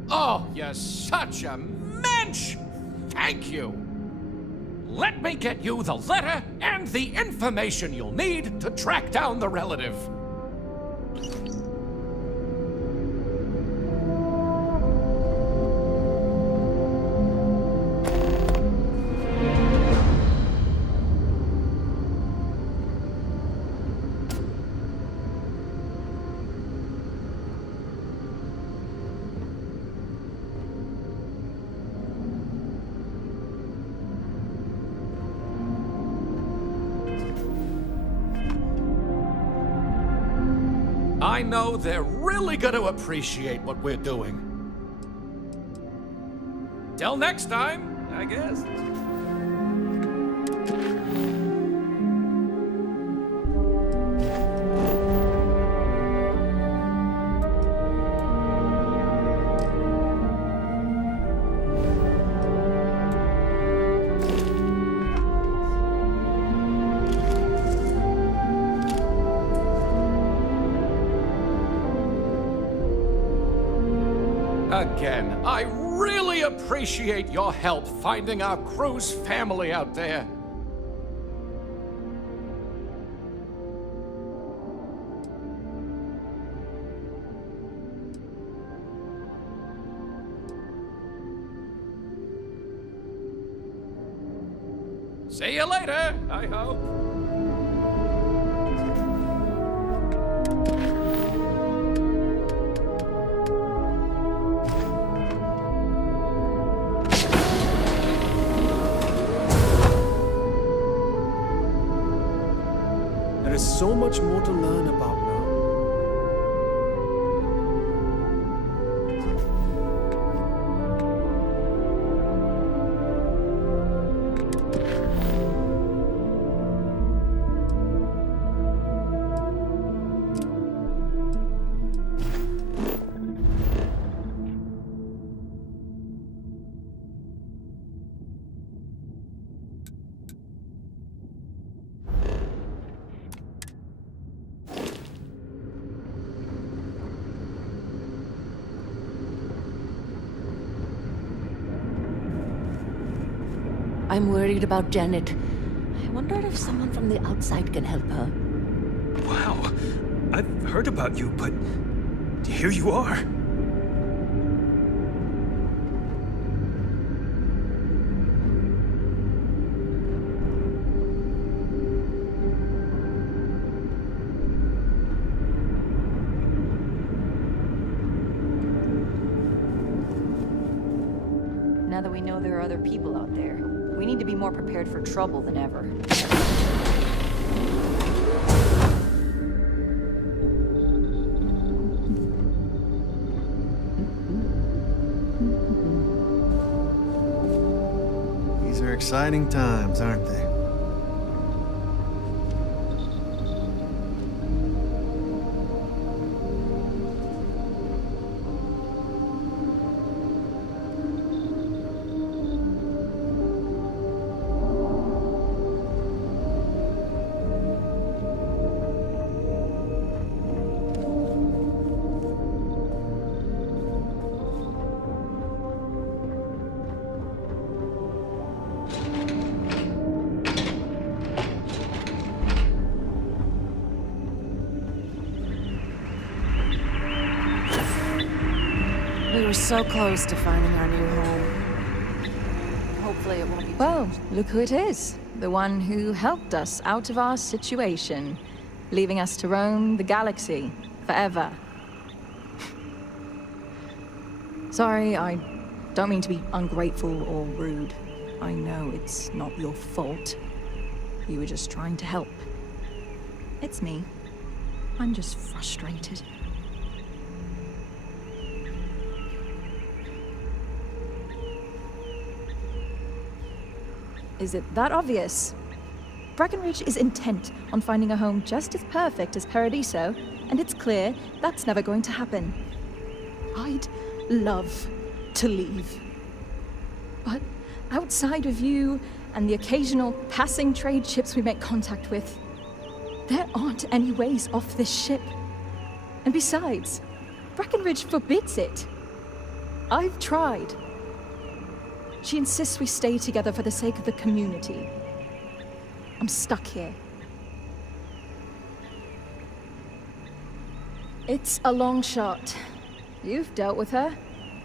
Oh, you're such a mensch! Thank you! Let me get you the letter and the information you'll need to track down the relative. I know they're really gonna appreciate what we're doing. Till next time, I guess. Again, I really appreciate your help finding our crew's family out there. See you later, I hope. There is so much more to learn about now. I'm worried about Janet. I wonder if someone from the outside can help her. Wow. I've heard about you, but here you are. Now that we know there are other people out there, we need to be more prepared for trouble than ever. These are exciting times, aren't they? We were so close to finding our new home. Hopefully it won't be... Well, look who it is. The one who helped us out of our situation, leaving us to roam the galaxy forever. Sorry, I don't mean to be ungrateful or rude. I know it's not your fault. You were just trying to help. It's me. I'm just frustrated. Is it that obvious? Breckenridge is intent on finding a home just as perfect as Paradiso, and it's clear that's never going to happen. I'd love to leave. But outside of you and the occasional passing trade ships we make contact with, there aren't any ways off this ship. And besides, Breckenridge forbids it. I've tried. She insists we stay together for the sake of the community. I'm stuck here. It's a long shot. You've dealt with her.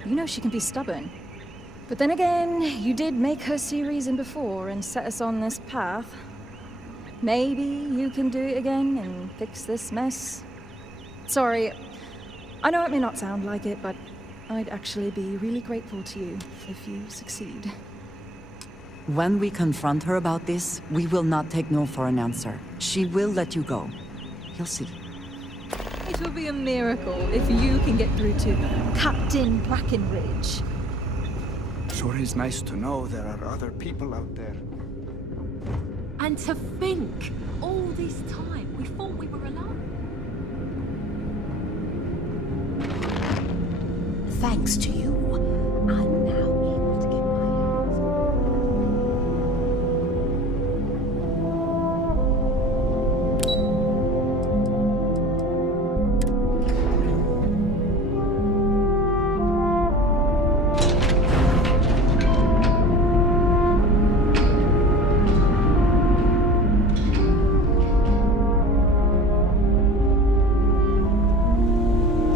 You know she can be stubborn. But then again, you did make her see reason before and set us on this path. Maybe you can do it again and fix this mess. Sorry, I know it may not sound like it, but I'd actually be really grateful to you if you succeed. When we confront her about this, we will not take no for an answer. She will let you go. You'll see. It will be a miracle if you can get through to Captain Breckenridge. Sure is nice to know there are other people out there. And to think, all this time, we thought we were alone. Thanks to you, I'm now able to get my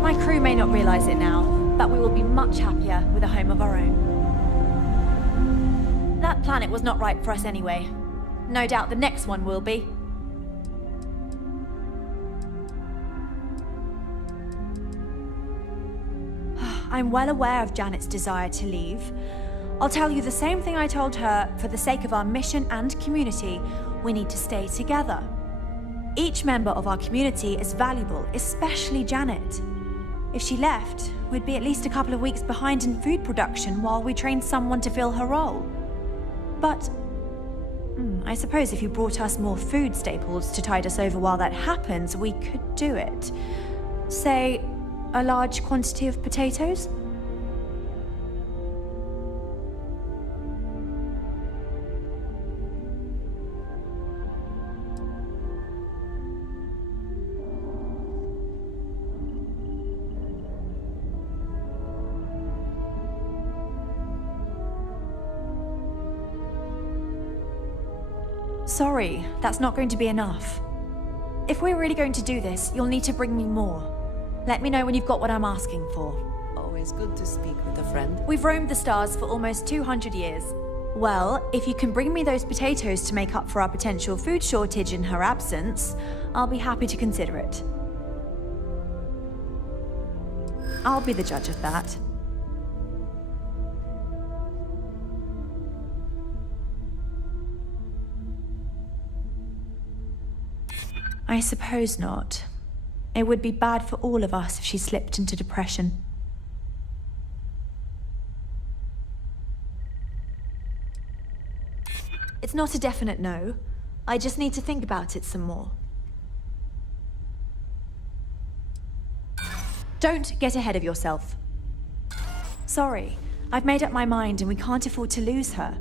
My crew may not realize it now, but we will be much happier with a home of our own. That planet was not right for us anyway. No doubt the next one will be. I'm well aware of Janet's desire to leave. I'll tell you the same thing I told her. For the sake of our mission and community, we need to stay together. Each member of our community is valuable, especially Janet. If she left, we'd be at least a couple of weeks behind in food production while we trained someone to fill her role. But I suppose if you brought us more food staples to tide us over while that happens, we could do it. Say, a large quantity of potatoes? Sorry, that's not going to be enough. If we're really going to do this, you'll need to bring me more. Let me know when you've got what I'm asking for. Always good to speak with a friend. We've roamed the stars for almost 200 years. Well, if you can bring me those potatoes to make up for our potential food shortage in her absence, I'll be happy to consider it. I'll be the judge of that. I suppose not. It would be bad for all of us if she slipped into depression. It's not a definite no. I just need to think about it some more. Don't get ahead of yourself. Sorry, I've made up my mind and we can't afford to lose her.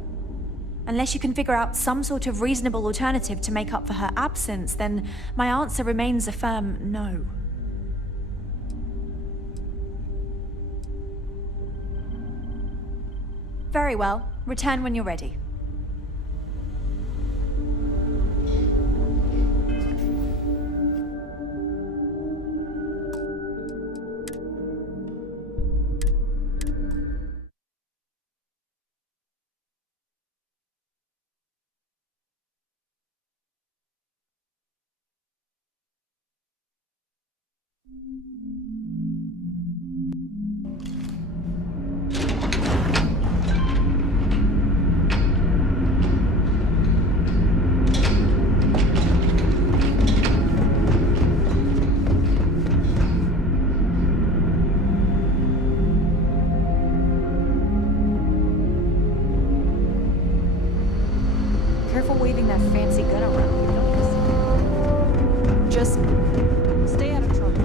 Unless you can figure out some sort of reasonable alternative to make up for her absence, then my answer remains a firm no. Very well. Return when you're ready. Careful waving that fancy gun around. You don't miss it. Just stay out of trouble.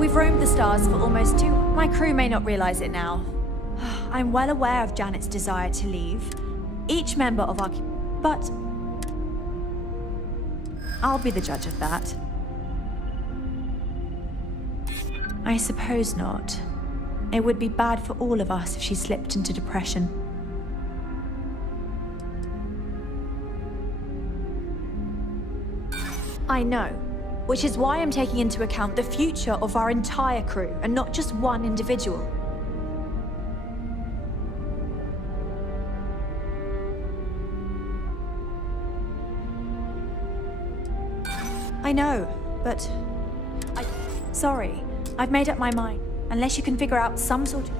We've roamed the stars for almost two. My crew may not realize it now. I'm well aware of Janet's desire to leave. Each member of our... But... I'll be the judge of that. I suppose not. It would be bad for all of us if she slipped into depression. I know, which is why I'm taking into account the future of our entire crew and not just one individual. I know, but... Sorry, I've made up my mind. Unless you can figure out some sort of...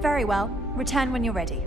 Very well. Return when you're ready.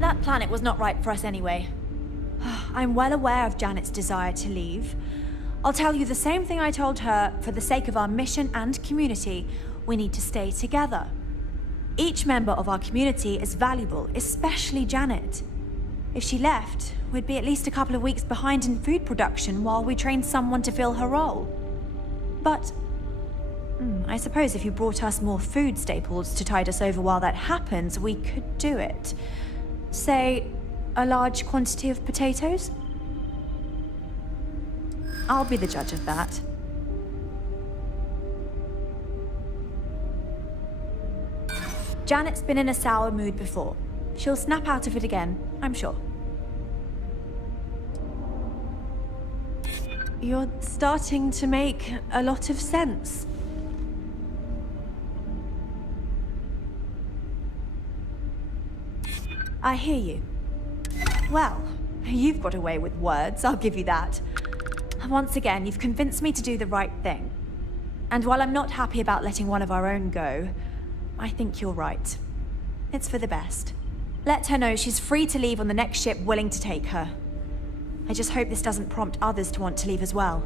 That planet was not right for us anyway. I'm well aware of Janet's desire to leave. I'll tell you the same thing I told her. For the sake of our mission and community, we need to stay together. Each member of our community is valuable, especially Janet. If she left, we'd be at least a couple of weeks behind in food production while we trained someone to fill her role. But I suppose if you brought us more food staples to tide us over while that happens, we could do it. Say, a large quantity of potatoes? I'll be the judge of that. Janet's been in a sour mood before. She'll snap out of it again, I'm sure. You're starting to make a lot of sense. I hear you. Well, you've got away with words, I'll give you that. Once again, you've convinced me to do the right thing. And while I'm not happy about letting one of our own go, I think you're right. It's for the best. Let her know she's free to leave on the next ship willing to take her. I just hope this doesn't prompt others to want to leave as well.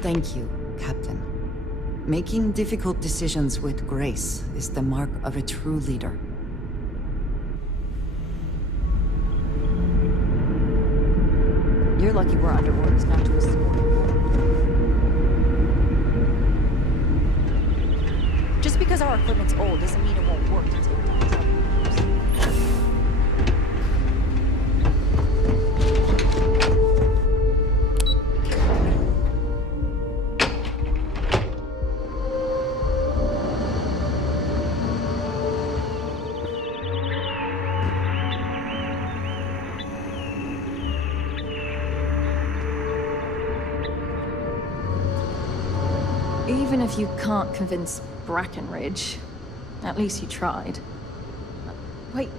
Thank you, Captain. Making difficult decisions with grace is the mark of a true leader. You're lucky we're under orders not to escort. Just because our equipment's old doesn't mean it won't work to take down trouble. Even if you can't convince Brackenridge, at least you tried. Wait,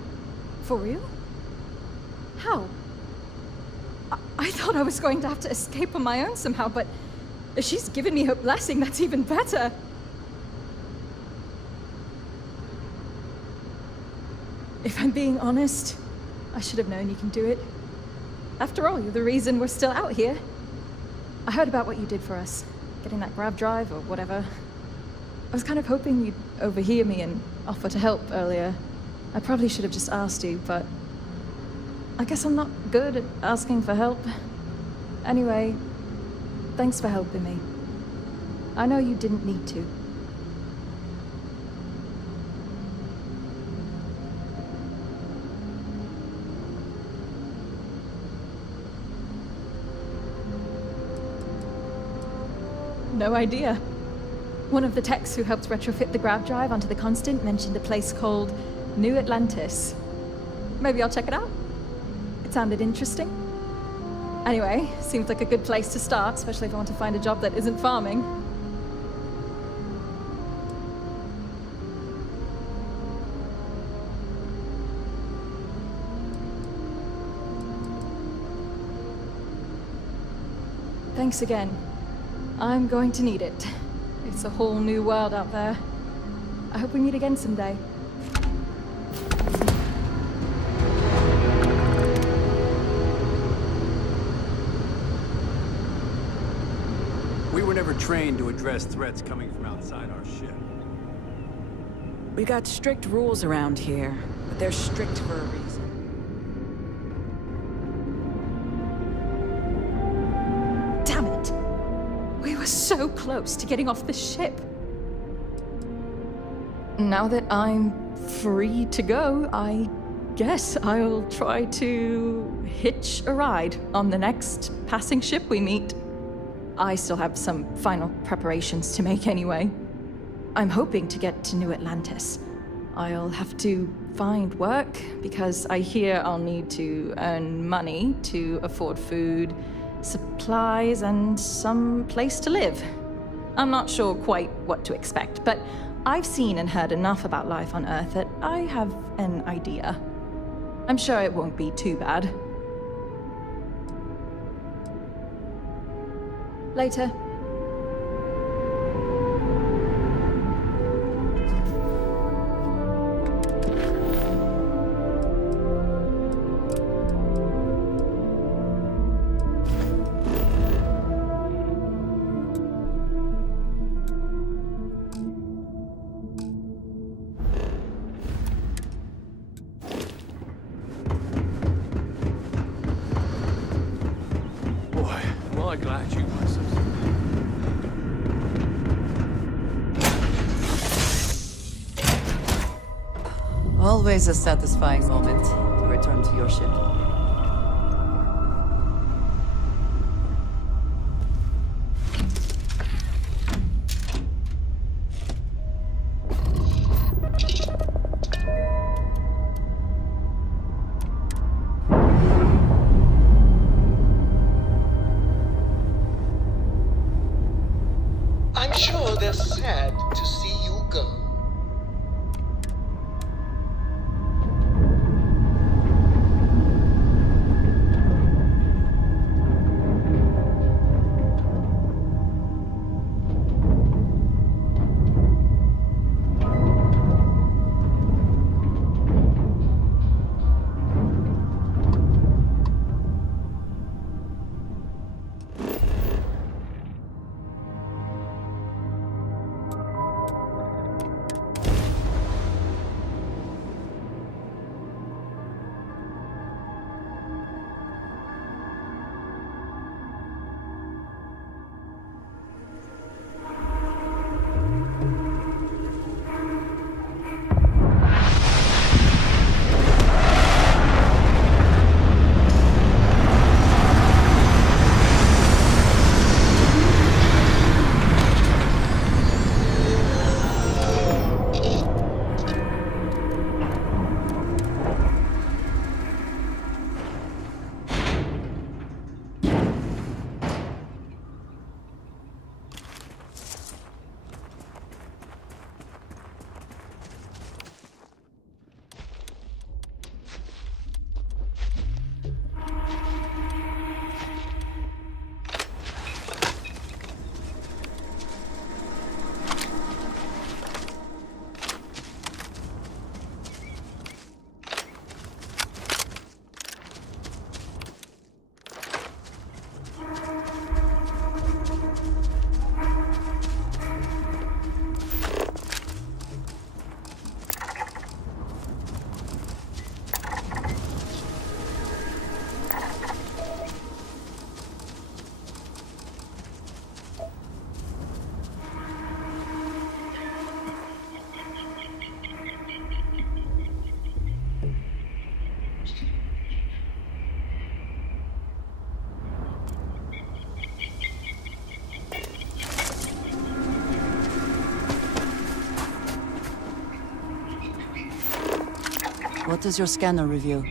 for real? How? I thought I was going to have to escape on my own somehow, but if she's given me her blessing, that's even better. If I'm being honest, I should have known you can do it. After all, you're the reason we're still out here. I heard about what you did for us. Getting that grav drive or whatever. I was kind of hoping you'd overhear me and offer to help earlier. I probably should have just asked you, but I guess I'm not good at asking for help. Anyway, thanks for helping me. I know you didn't need to. No idea. One of the techs who helped retrofit the grav drive onto the Constant mentioned a place called New Atlantis. Maybe I'll check it out. It sounded interesting. Anyway, seems like a good place to start, especially if I want to find a job that isn't farming. Thanks again. I'm going to need it. It's a whole new world out there. I hope we meet again someday. We were never trained to address threats coming from outside our ship. We got strict rules around here, but they're strict for a reason. Damn it! We were so close to getting off the ship. Now that I'm free to go, I guess I'll try to hitch a ride on the next passing ship we meet. I still have some final preparations to make anyway. I'm hoping to get to New Atlantis. I'll have to find work because I hear I'll need to earn money to afford food, supplies, and some place to live. I'm not sure quite what to expect, but I've seen and heard enough about life on Earth that I have an idea. I'm sure it won't be too bad. Later. Boy, am I glad you were so. Always a satisfying moment to return to your ship. What does your scanner reveal?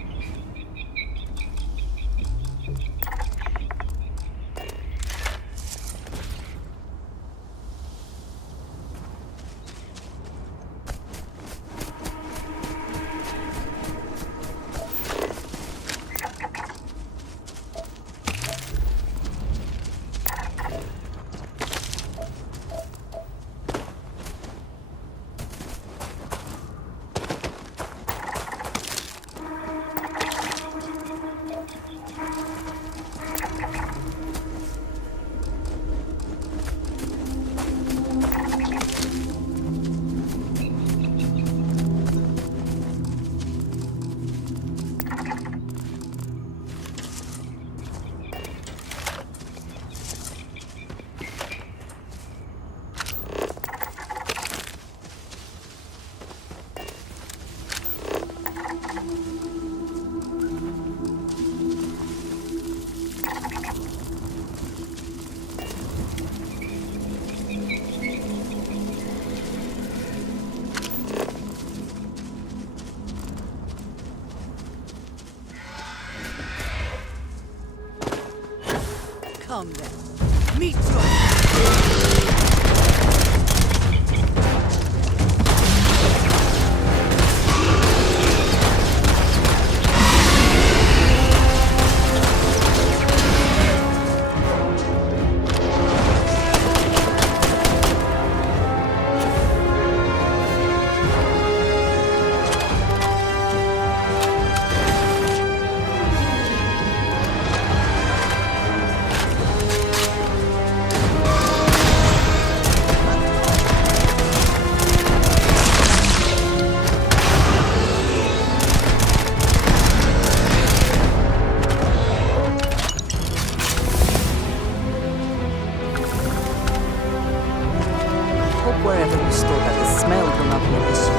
Come then. Meet your... Wherever you store that, the smell will not be an issue.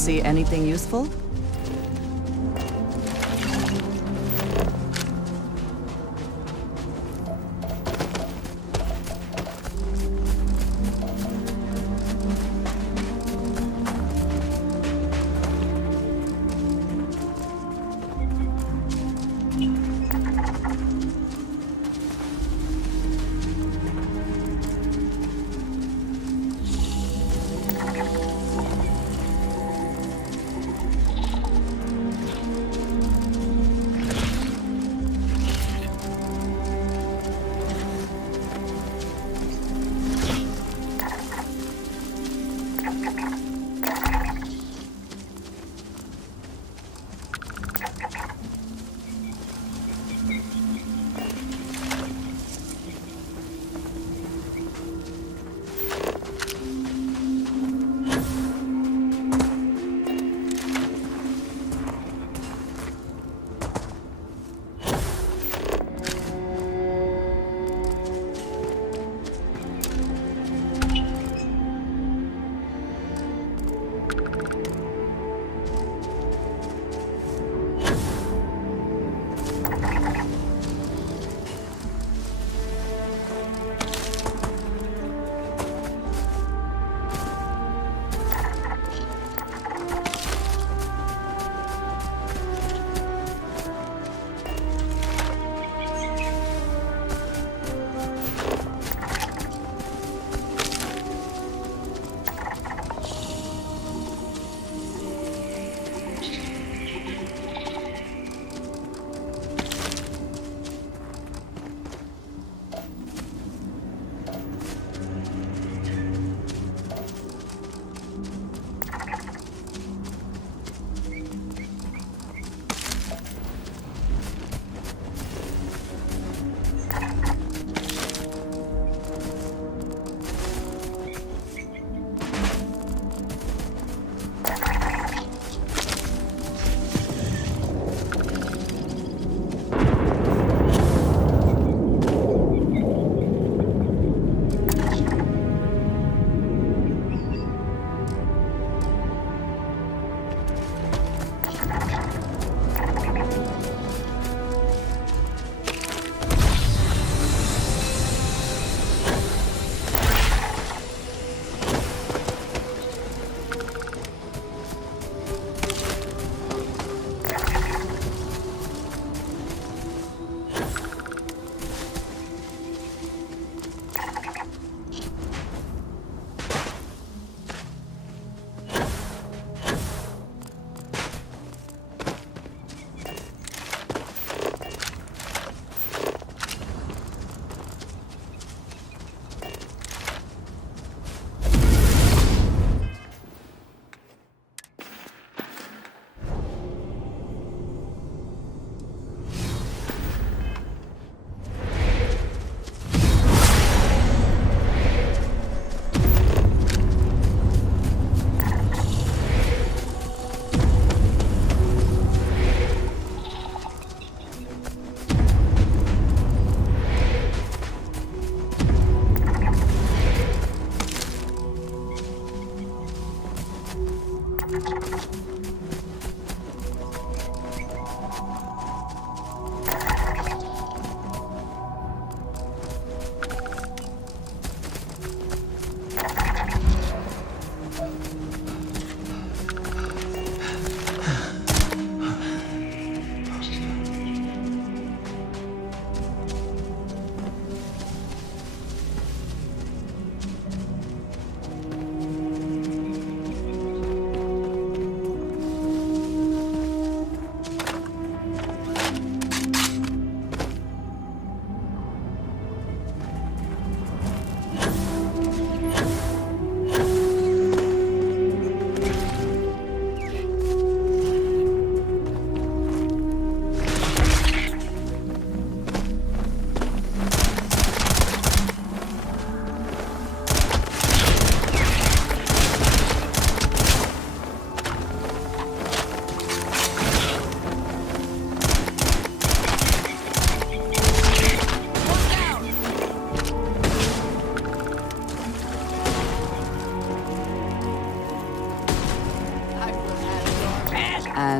see anything useful?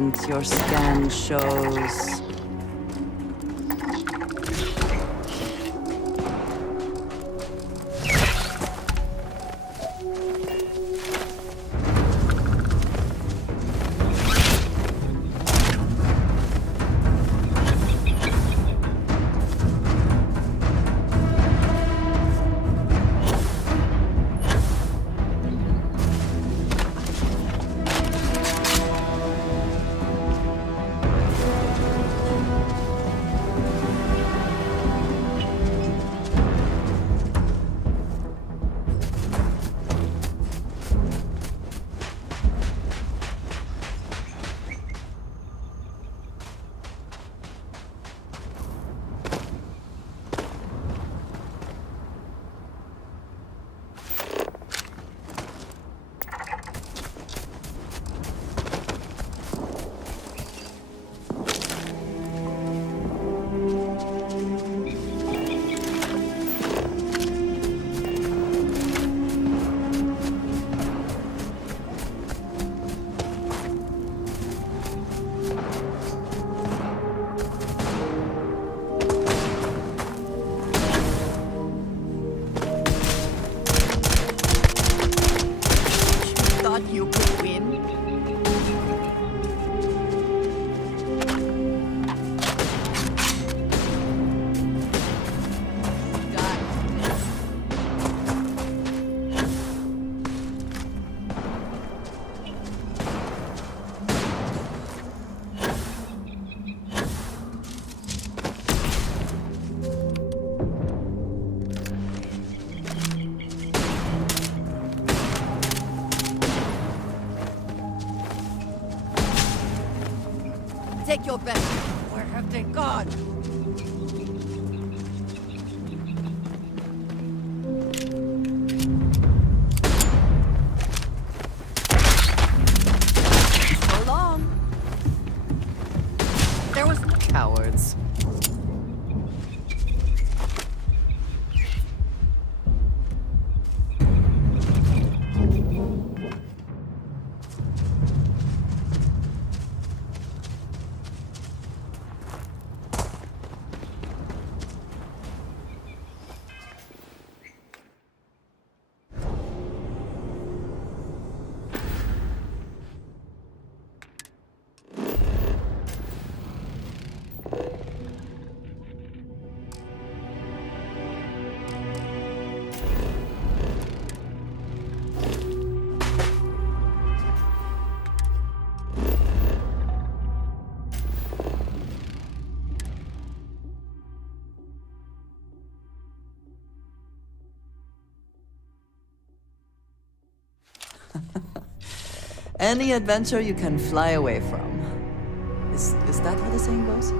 And your scan shows... You could win. Take your best. Where have they gone? So long. There was cowards. Any adventure you can fly away from. Is that how the saying goes?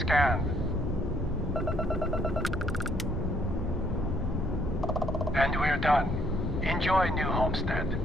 scanned. And we're done. Enjoy New Homestead.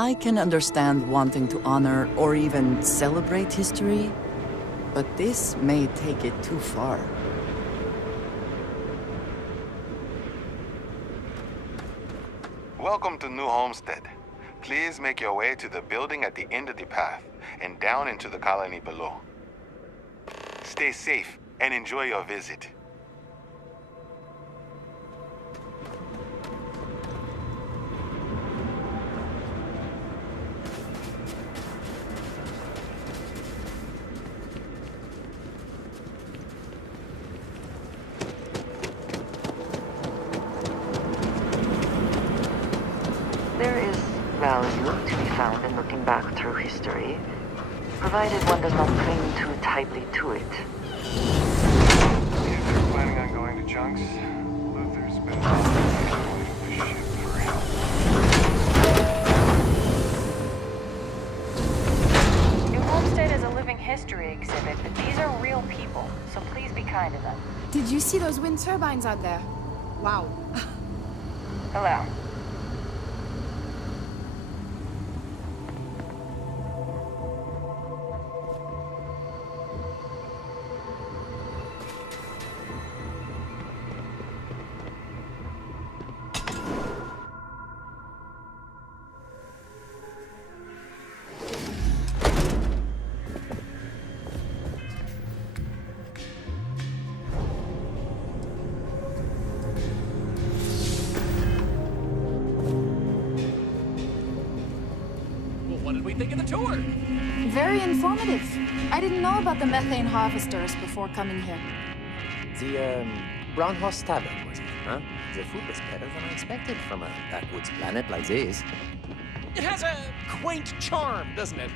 I can understand wanting to honor or even celebrate history, but this may take it too far. Welcome to New Homestead. Please make your way to the building at the end of the path and down into the colony below. Stay safe and enjoy your visit. There is value to be found in looking back through history, provided one does not cling too tightly to it. If they're planning on going to Junks, Luther's been on the ship for help. New Homestead is a living history exhibit, but these are real people, so please be kind to them. Did you see those wind turbines out there? Wow. Hello. What did we think of the tour? Very informative. I didn't know about the methane harvesters before coming here. The, Brown Horse Tavern, was it, huh? The food was better than I expected from a backwoods planet like this. It has a quaint charm, doesn't it?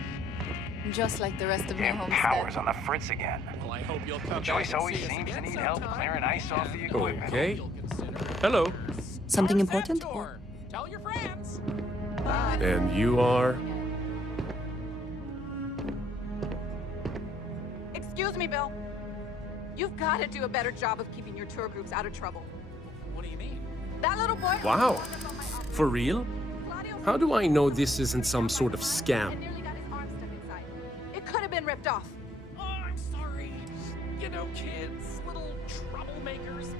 Just like the rest of New Damn Homestead. power's on the fritz again. Well, I hope you'll come Joyce back and always see us seems to again need help sometime. clearing ice off the equipment. Okay. Hello. Something important? Tell your friends. And you are? Excuse me, Bill. You've got to do a better job of keeping your tour groups out of trouble. What do you mean? That little boy... Wow. For real? How do I know this isn't some sort of scam? It could have been ripped off. Oh, I'm sorry. You know, kids, little troublemakers.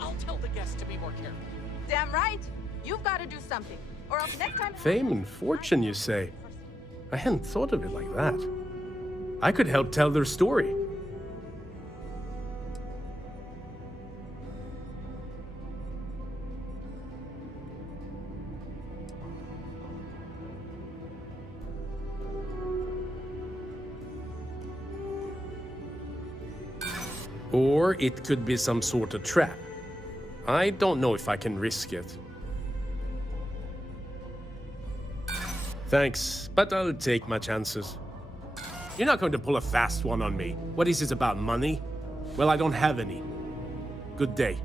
I'll tell the guests to be more careful. Damn right. You've got to do something. Or else next time... Fame and fortune, you say? I hadn't thought of it like that. I could help tell their story. Or it could be some sort of trap. I don't know if I can risk it. Thanks, but I'll take my chances. You're not going to pull a fast one on me. What is this about money? Well, I don't have any. Good day.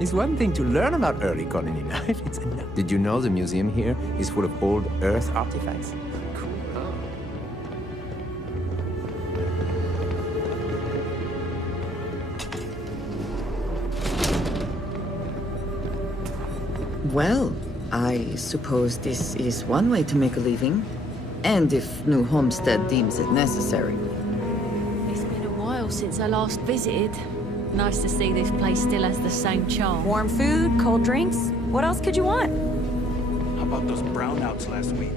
It's one thing to learn about early colony life. It's another. Did you know the museum here is full of old Earth artifacts? Well, I suppose this is one way to make a living. And if New Homestead deems it necessary. It's been a while since I last visited. Nice to see this place still has the same charm. Warm food, cold drinks. What else could you want? How about those brownouts last week?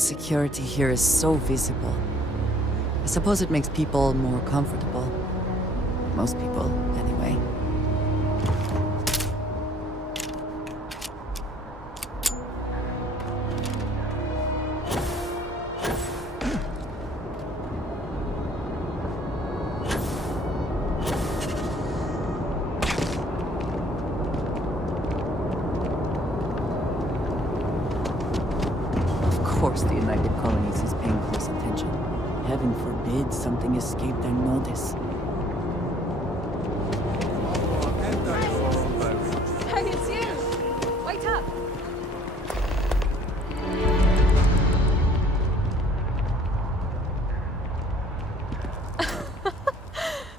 Security here is so visible. I suppose it makes people more comfortable. Most people, anyway. Of course the United Colonies is paying close attention. Heaven forbid something escaped their notice. Hey, it's you! Wait up!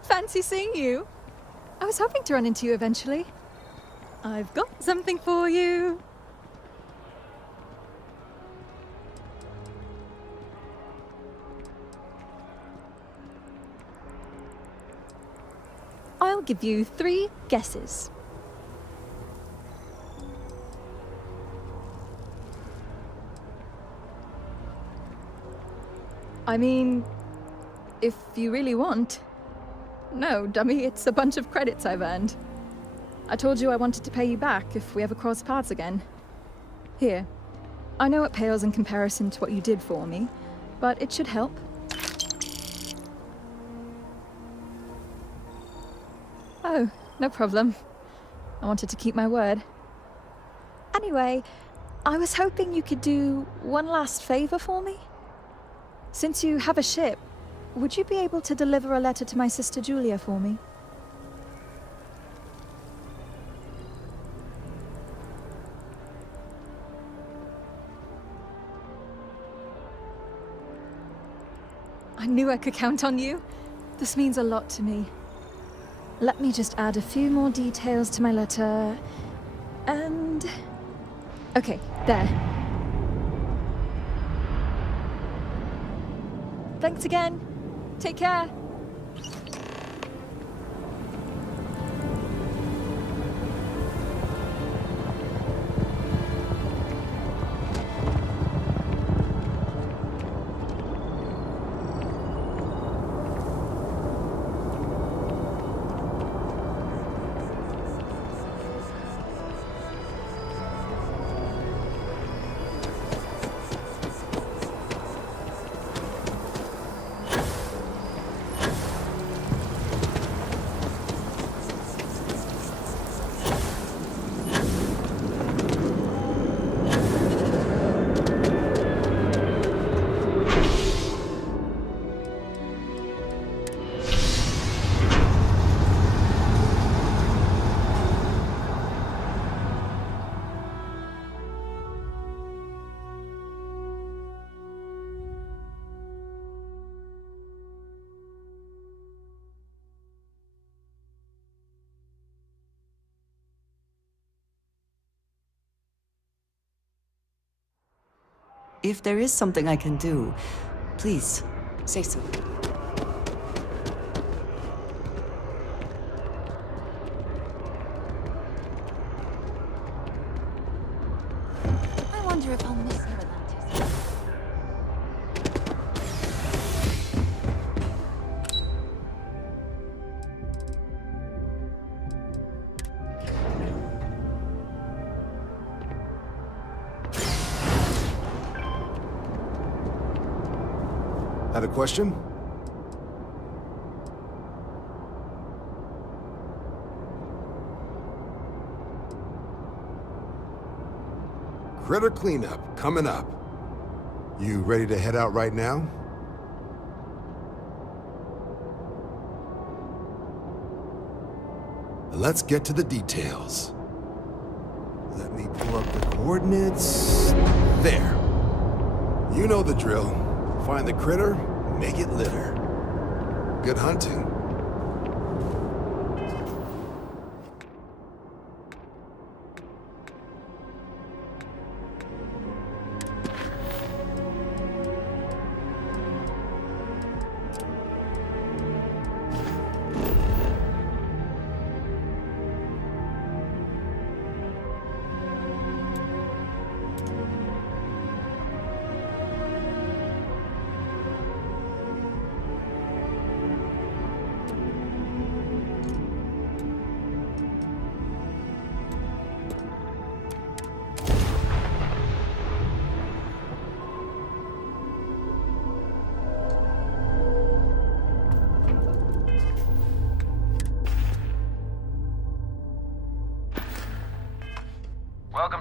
Fancy seeing you. I was hoping to run into you eventually. I've got something for you. I'll give you 3 guesses. I mean, if you really want. No, dummy, it's a bunch of credits I've earned. I told you I wanted to pay you back if we ever cross paths again. Here. I know it pales in comparison to what you did for me, but it should help. Oh, no problem. I wanted to keep my word. Anyway, I was hoping you could do one last favor for me. Since you have a ship, would you be able to deliver a letter to my sister Julia for me? I knew I could count on you. This means a lot to me. Let me just add a few more details to my letter. And... okay, there. Thanks again. Take care. If there is something I can do, please, say so. I wonder if I'll miss her Atlantis. Had a question? Critter cleanup coming up. You ready to head out right now? Let's get to the details. Let me pull up the coordinates. There. You know the drill. Find the critter, make it litter. Good hunting.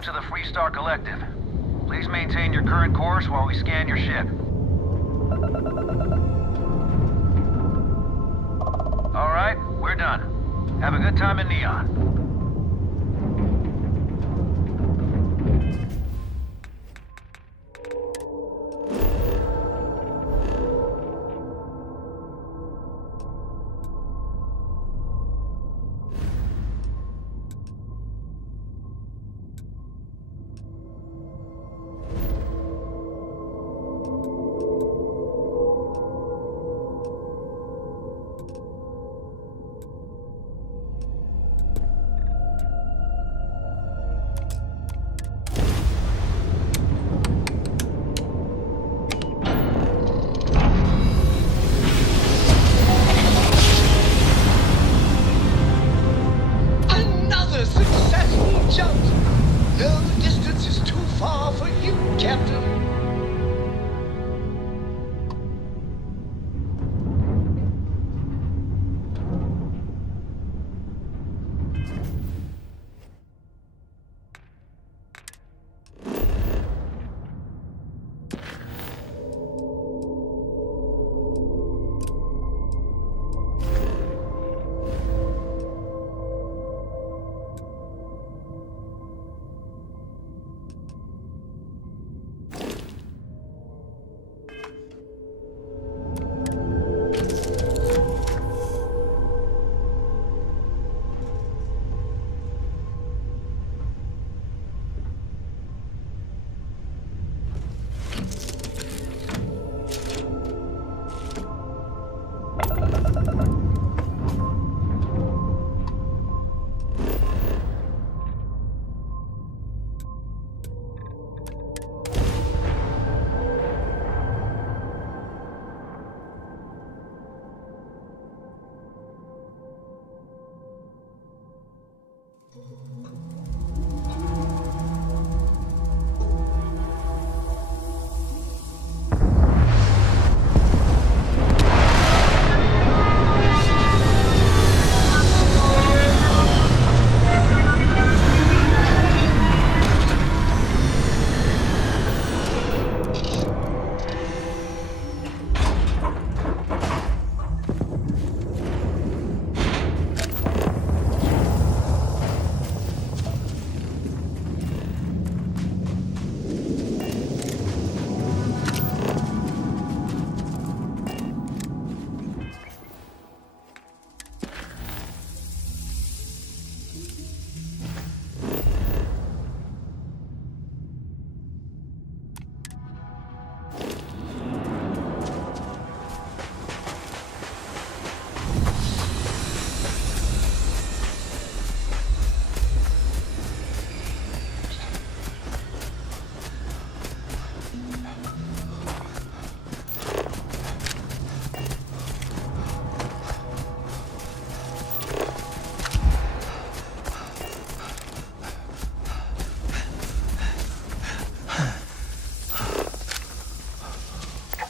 Welcome to the Freestar Collective. Please maintain your current course while we scan your ship. All right, we're done. Have a good time in Neon. Another successful jump! No distance is too far for you, Captain.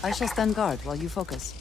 I shall stand guard while you focus.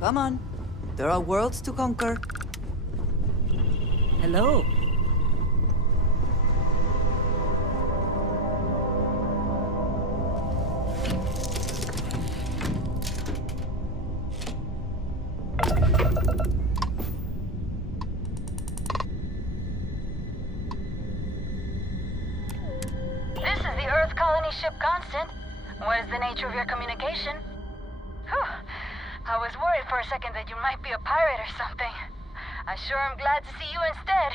Come on. There are worlds to conquer. Hello. This is the Earth colony ship Constant. What is the nature of your communication? Whew. I was worried for a second that you might be a pirate or something. I sure am glad to see you instead.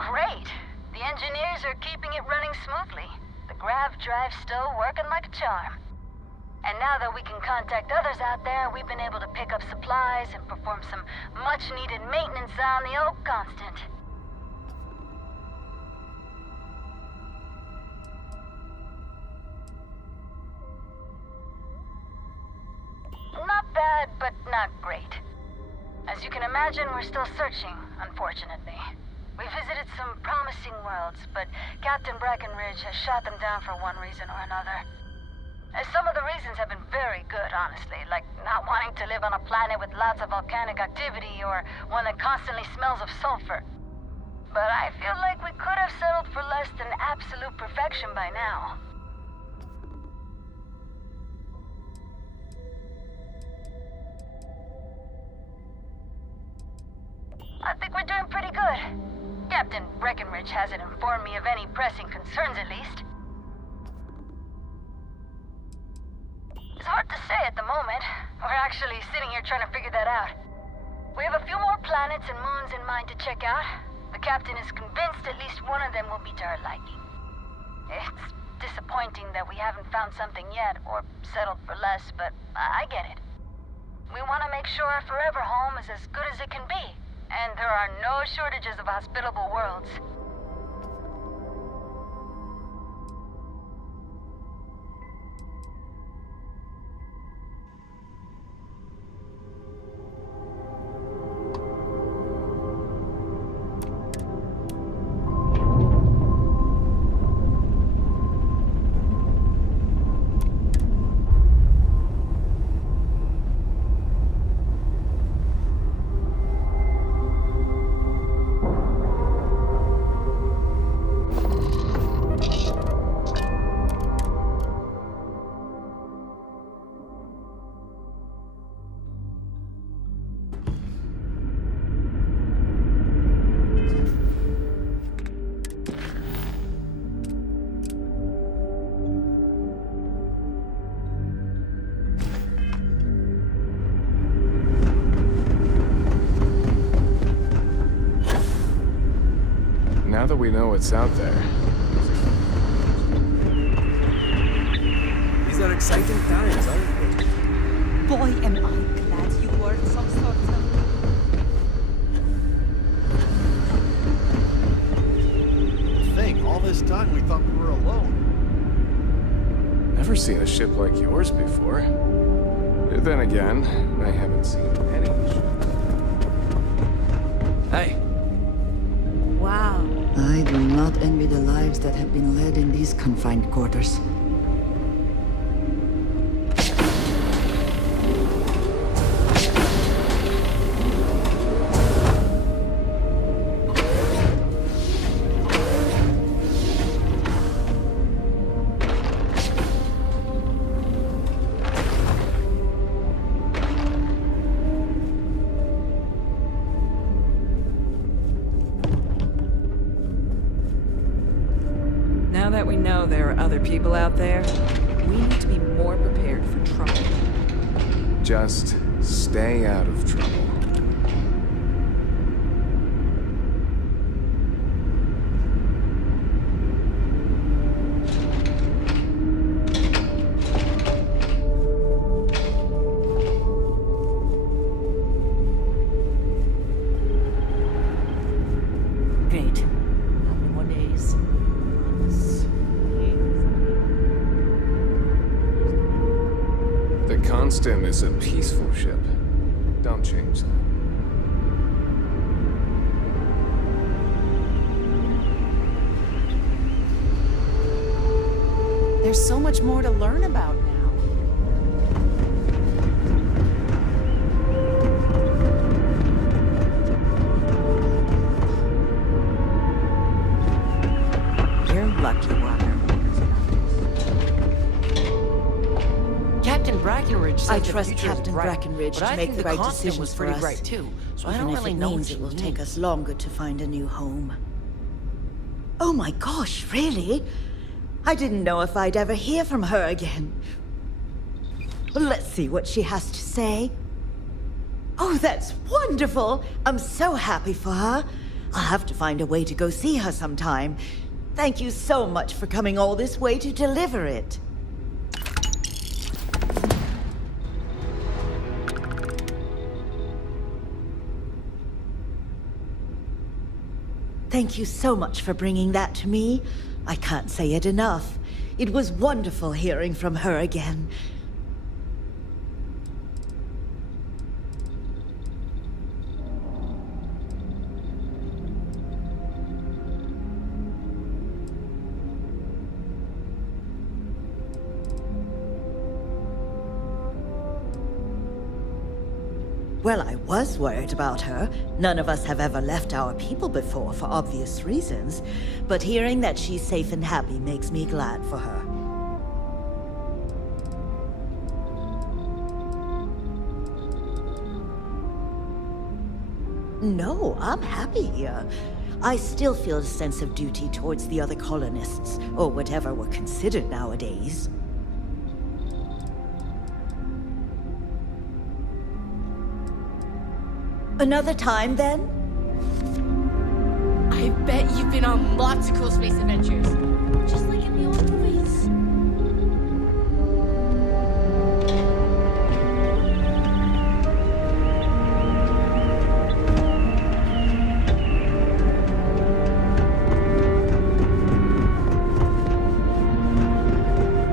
Great. The engineers are keeping it running smoothly. The grav drive's still working like a charm. And now that we can contact others out there, we've been able to pick up supplies and perform some much-needed maintenance on the old Constant. Not bad, but not great. As you can imagine, we're still searching, unfortunately. We visited some promising worlds, but Captain Breckenridge has shot them down for one reason or another. Some of the reasons have been very good, honestly, like not wanting to live on a planet with lots of volcanic activity or one that constantly smells of sulfur. But I feel like we could have settled for less than absolute perfection by now. I think we're doing pretty good. Captain Breckenridge hasn't informed me of any pressing concerns, at least. It's hard to say at the moment. We're actually sitting here trying to figure that out. We have a few more planets and moons in mind to check out. The captain is convinced at least one of them will be to her liking. It's disappointing that we haven't found something yet, or settled for less, but I get it. We want to make sure our forever home is as good as it can be, and there are no shortages of hospitable worlds. Now that we know what's out there. These are exciting times, aren't they? Boy, am I glad you weren't some sort of... Think, all this time we thought we were alone. Never seen a ship like yours before. Then again, I haven't seen any ships. Hey. Wow. I do not envy the lives that have been led in these confined quarters. Now that we know there are other people out there, we need to be more prepared for trouble. Just stay out of trouble. Great. How many more days? The Constant is a peaceful ship. Don't change that. There's so much more to learn about now. You're lucky, Walker. Captain Brackenridge said I the trust future is Captain bright, Brackenridge but to I make think the the right Constant decisions was for pretty us. bright too, so I Even don't if really it know means what it you will mean. take us longer to find a new home. Oh my gosh, really? I didn't know if I'd ever hear from her again. Well, let's see what she has to say. Oh, that's wonderful! I'm so happy for her. I'll have to find a way to go see her sometime. Thank you so much for coming all this way to deliver it. Thank you so much for bringing that to me. I can't say it enough. It was wonderful hearing from her again. Well, I was worried about her. None of us have ever left our people before for obvious reasons. But hearing that she's safe and happy makes me glad for her. No, I'm happy here. I still feel a sense of duty towards the other colonists, or whatever we're considered nowadays. Another time, then? I bet you've been on lots of cool space adventures. Just like in the old movies.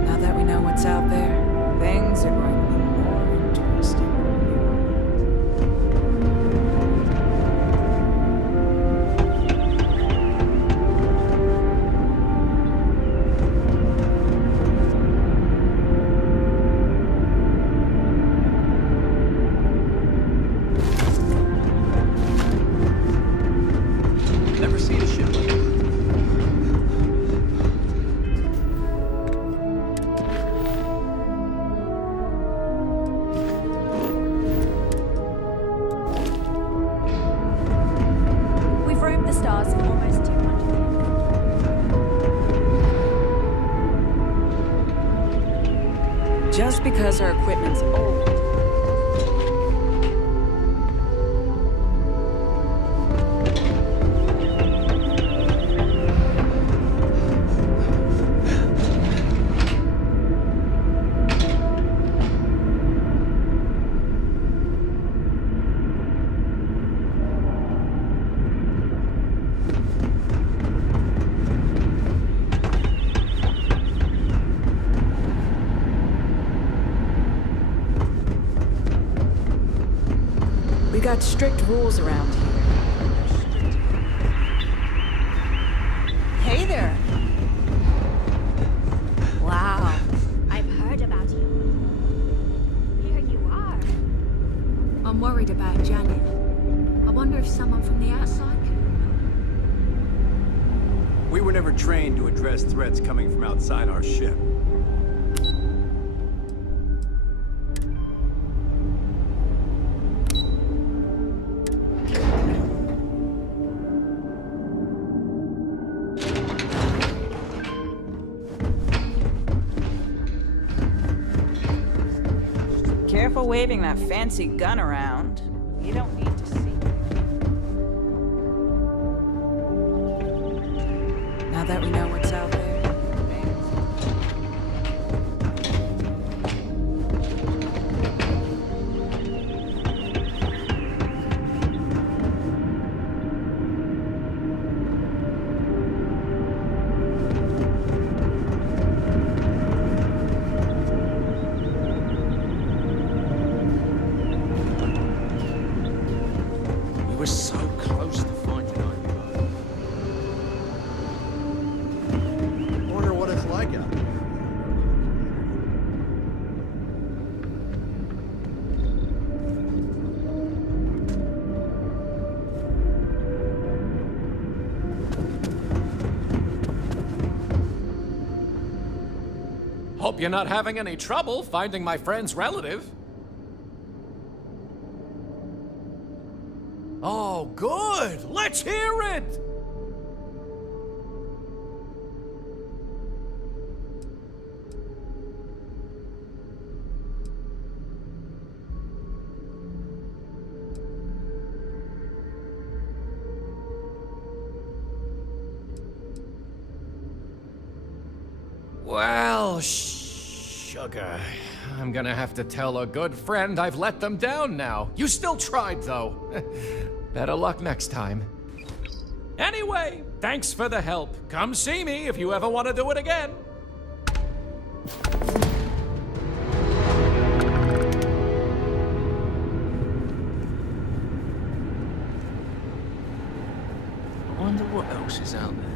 Now that we know what's out there, things are going to be more interesting. Never seen a ship like this. We've roamed the stars for almost 200 years. Just because our equipment's old. We got strict rules around here. Hey there. Wow. I've heard about you. Here you are. I'm worried about Janet. I wonder if someone from the outside can help. We were never trained to address threats coming from outside our ship. Careful waving that fancy gun around. You don't need to see. Now that we know what's out there. We were so close to finding our Hope you're not having any trouble finding my friend's relative. Oh, good! Let's hear it! Well, sugar. I'm gonna have to tell a good friend I've let them down now. You still tried, though. Better luck next time. Anyway, thanks for the help. Come see me if you ever want to do it again. I wonder what else is out there.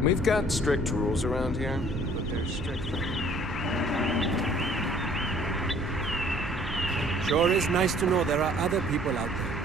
We've got strict rules around here, but they're strict. Sure is nice to know there are other people out there.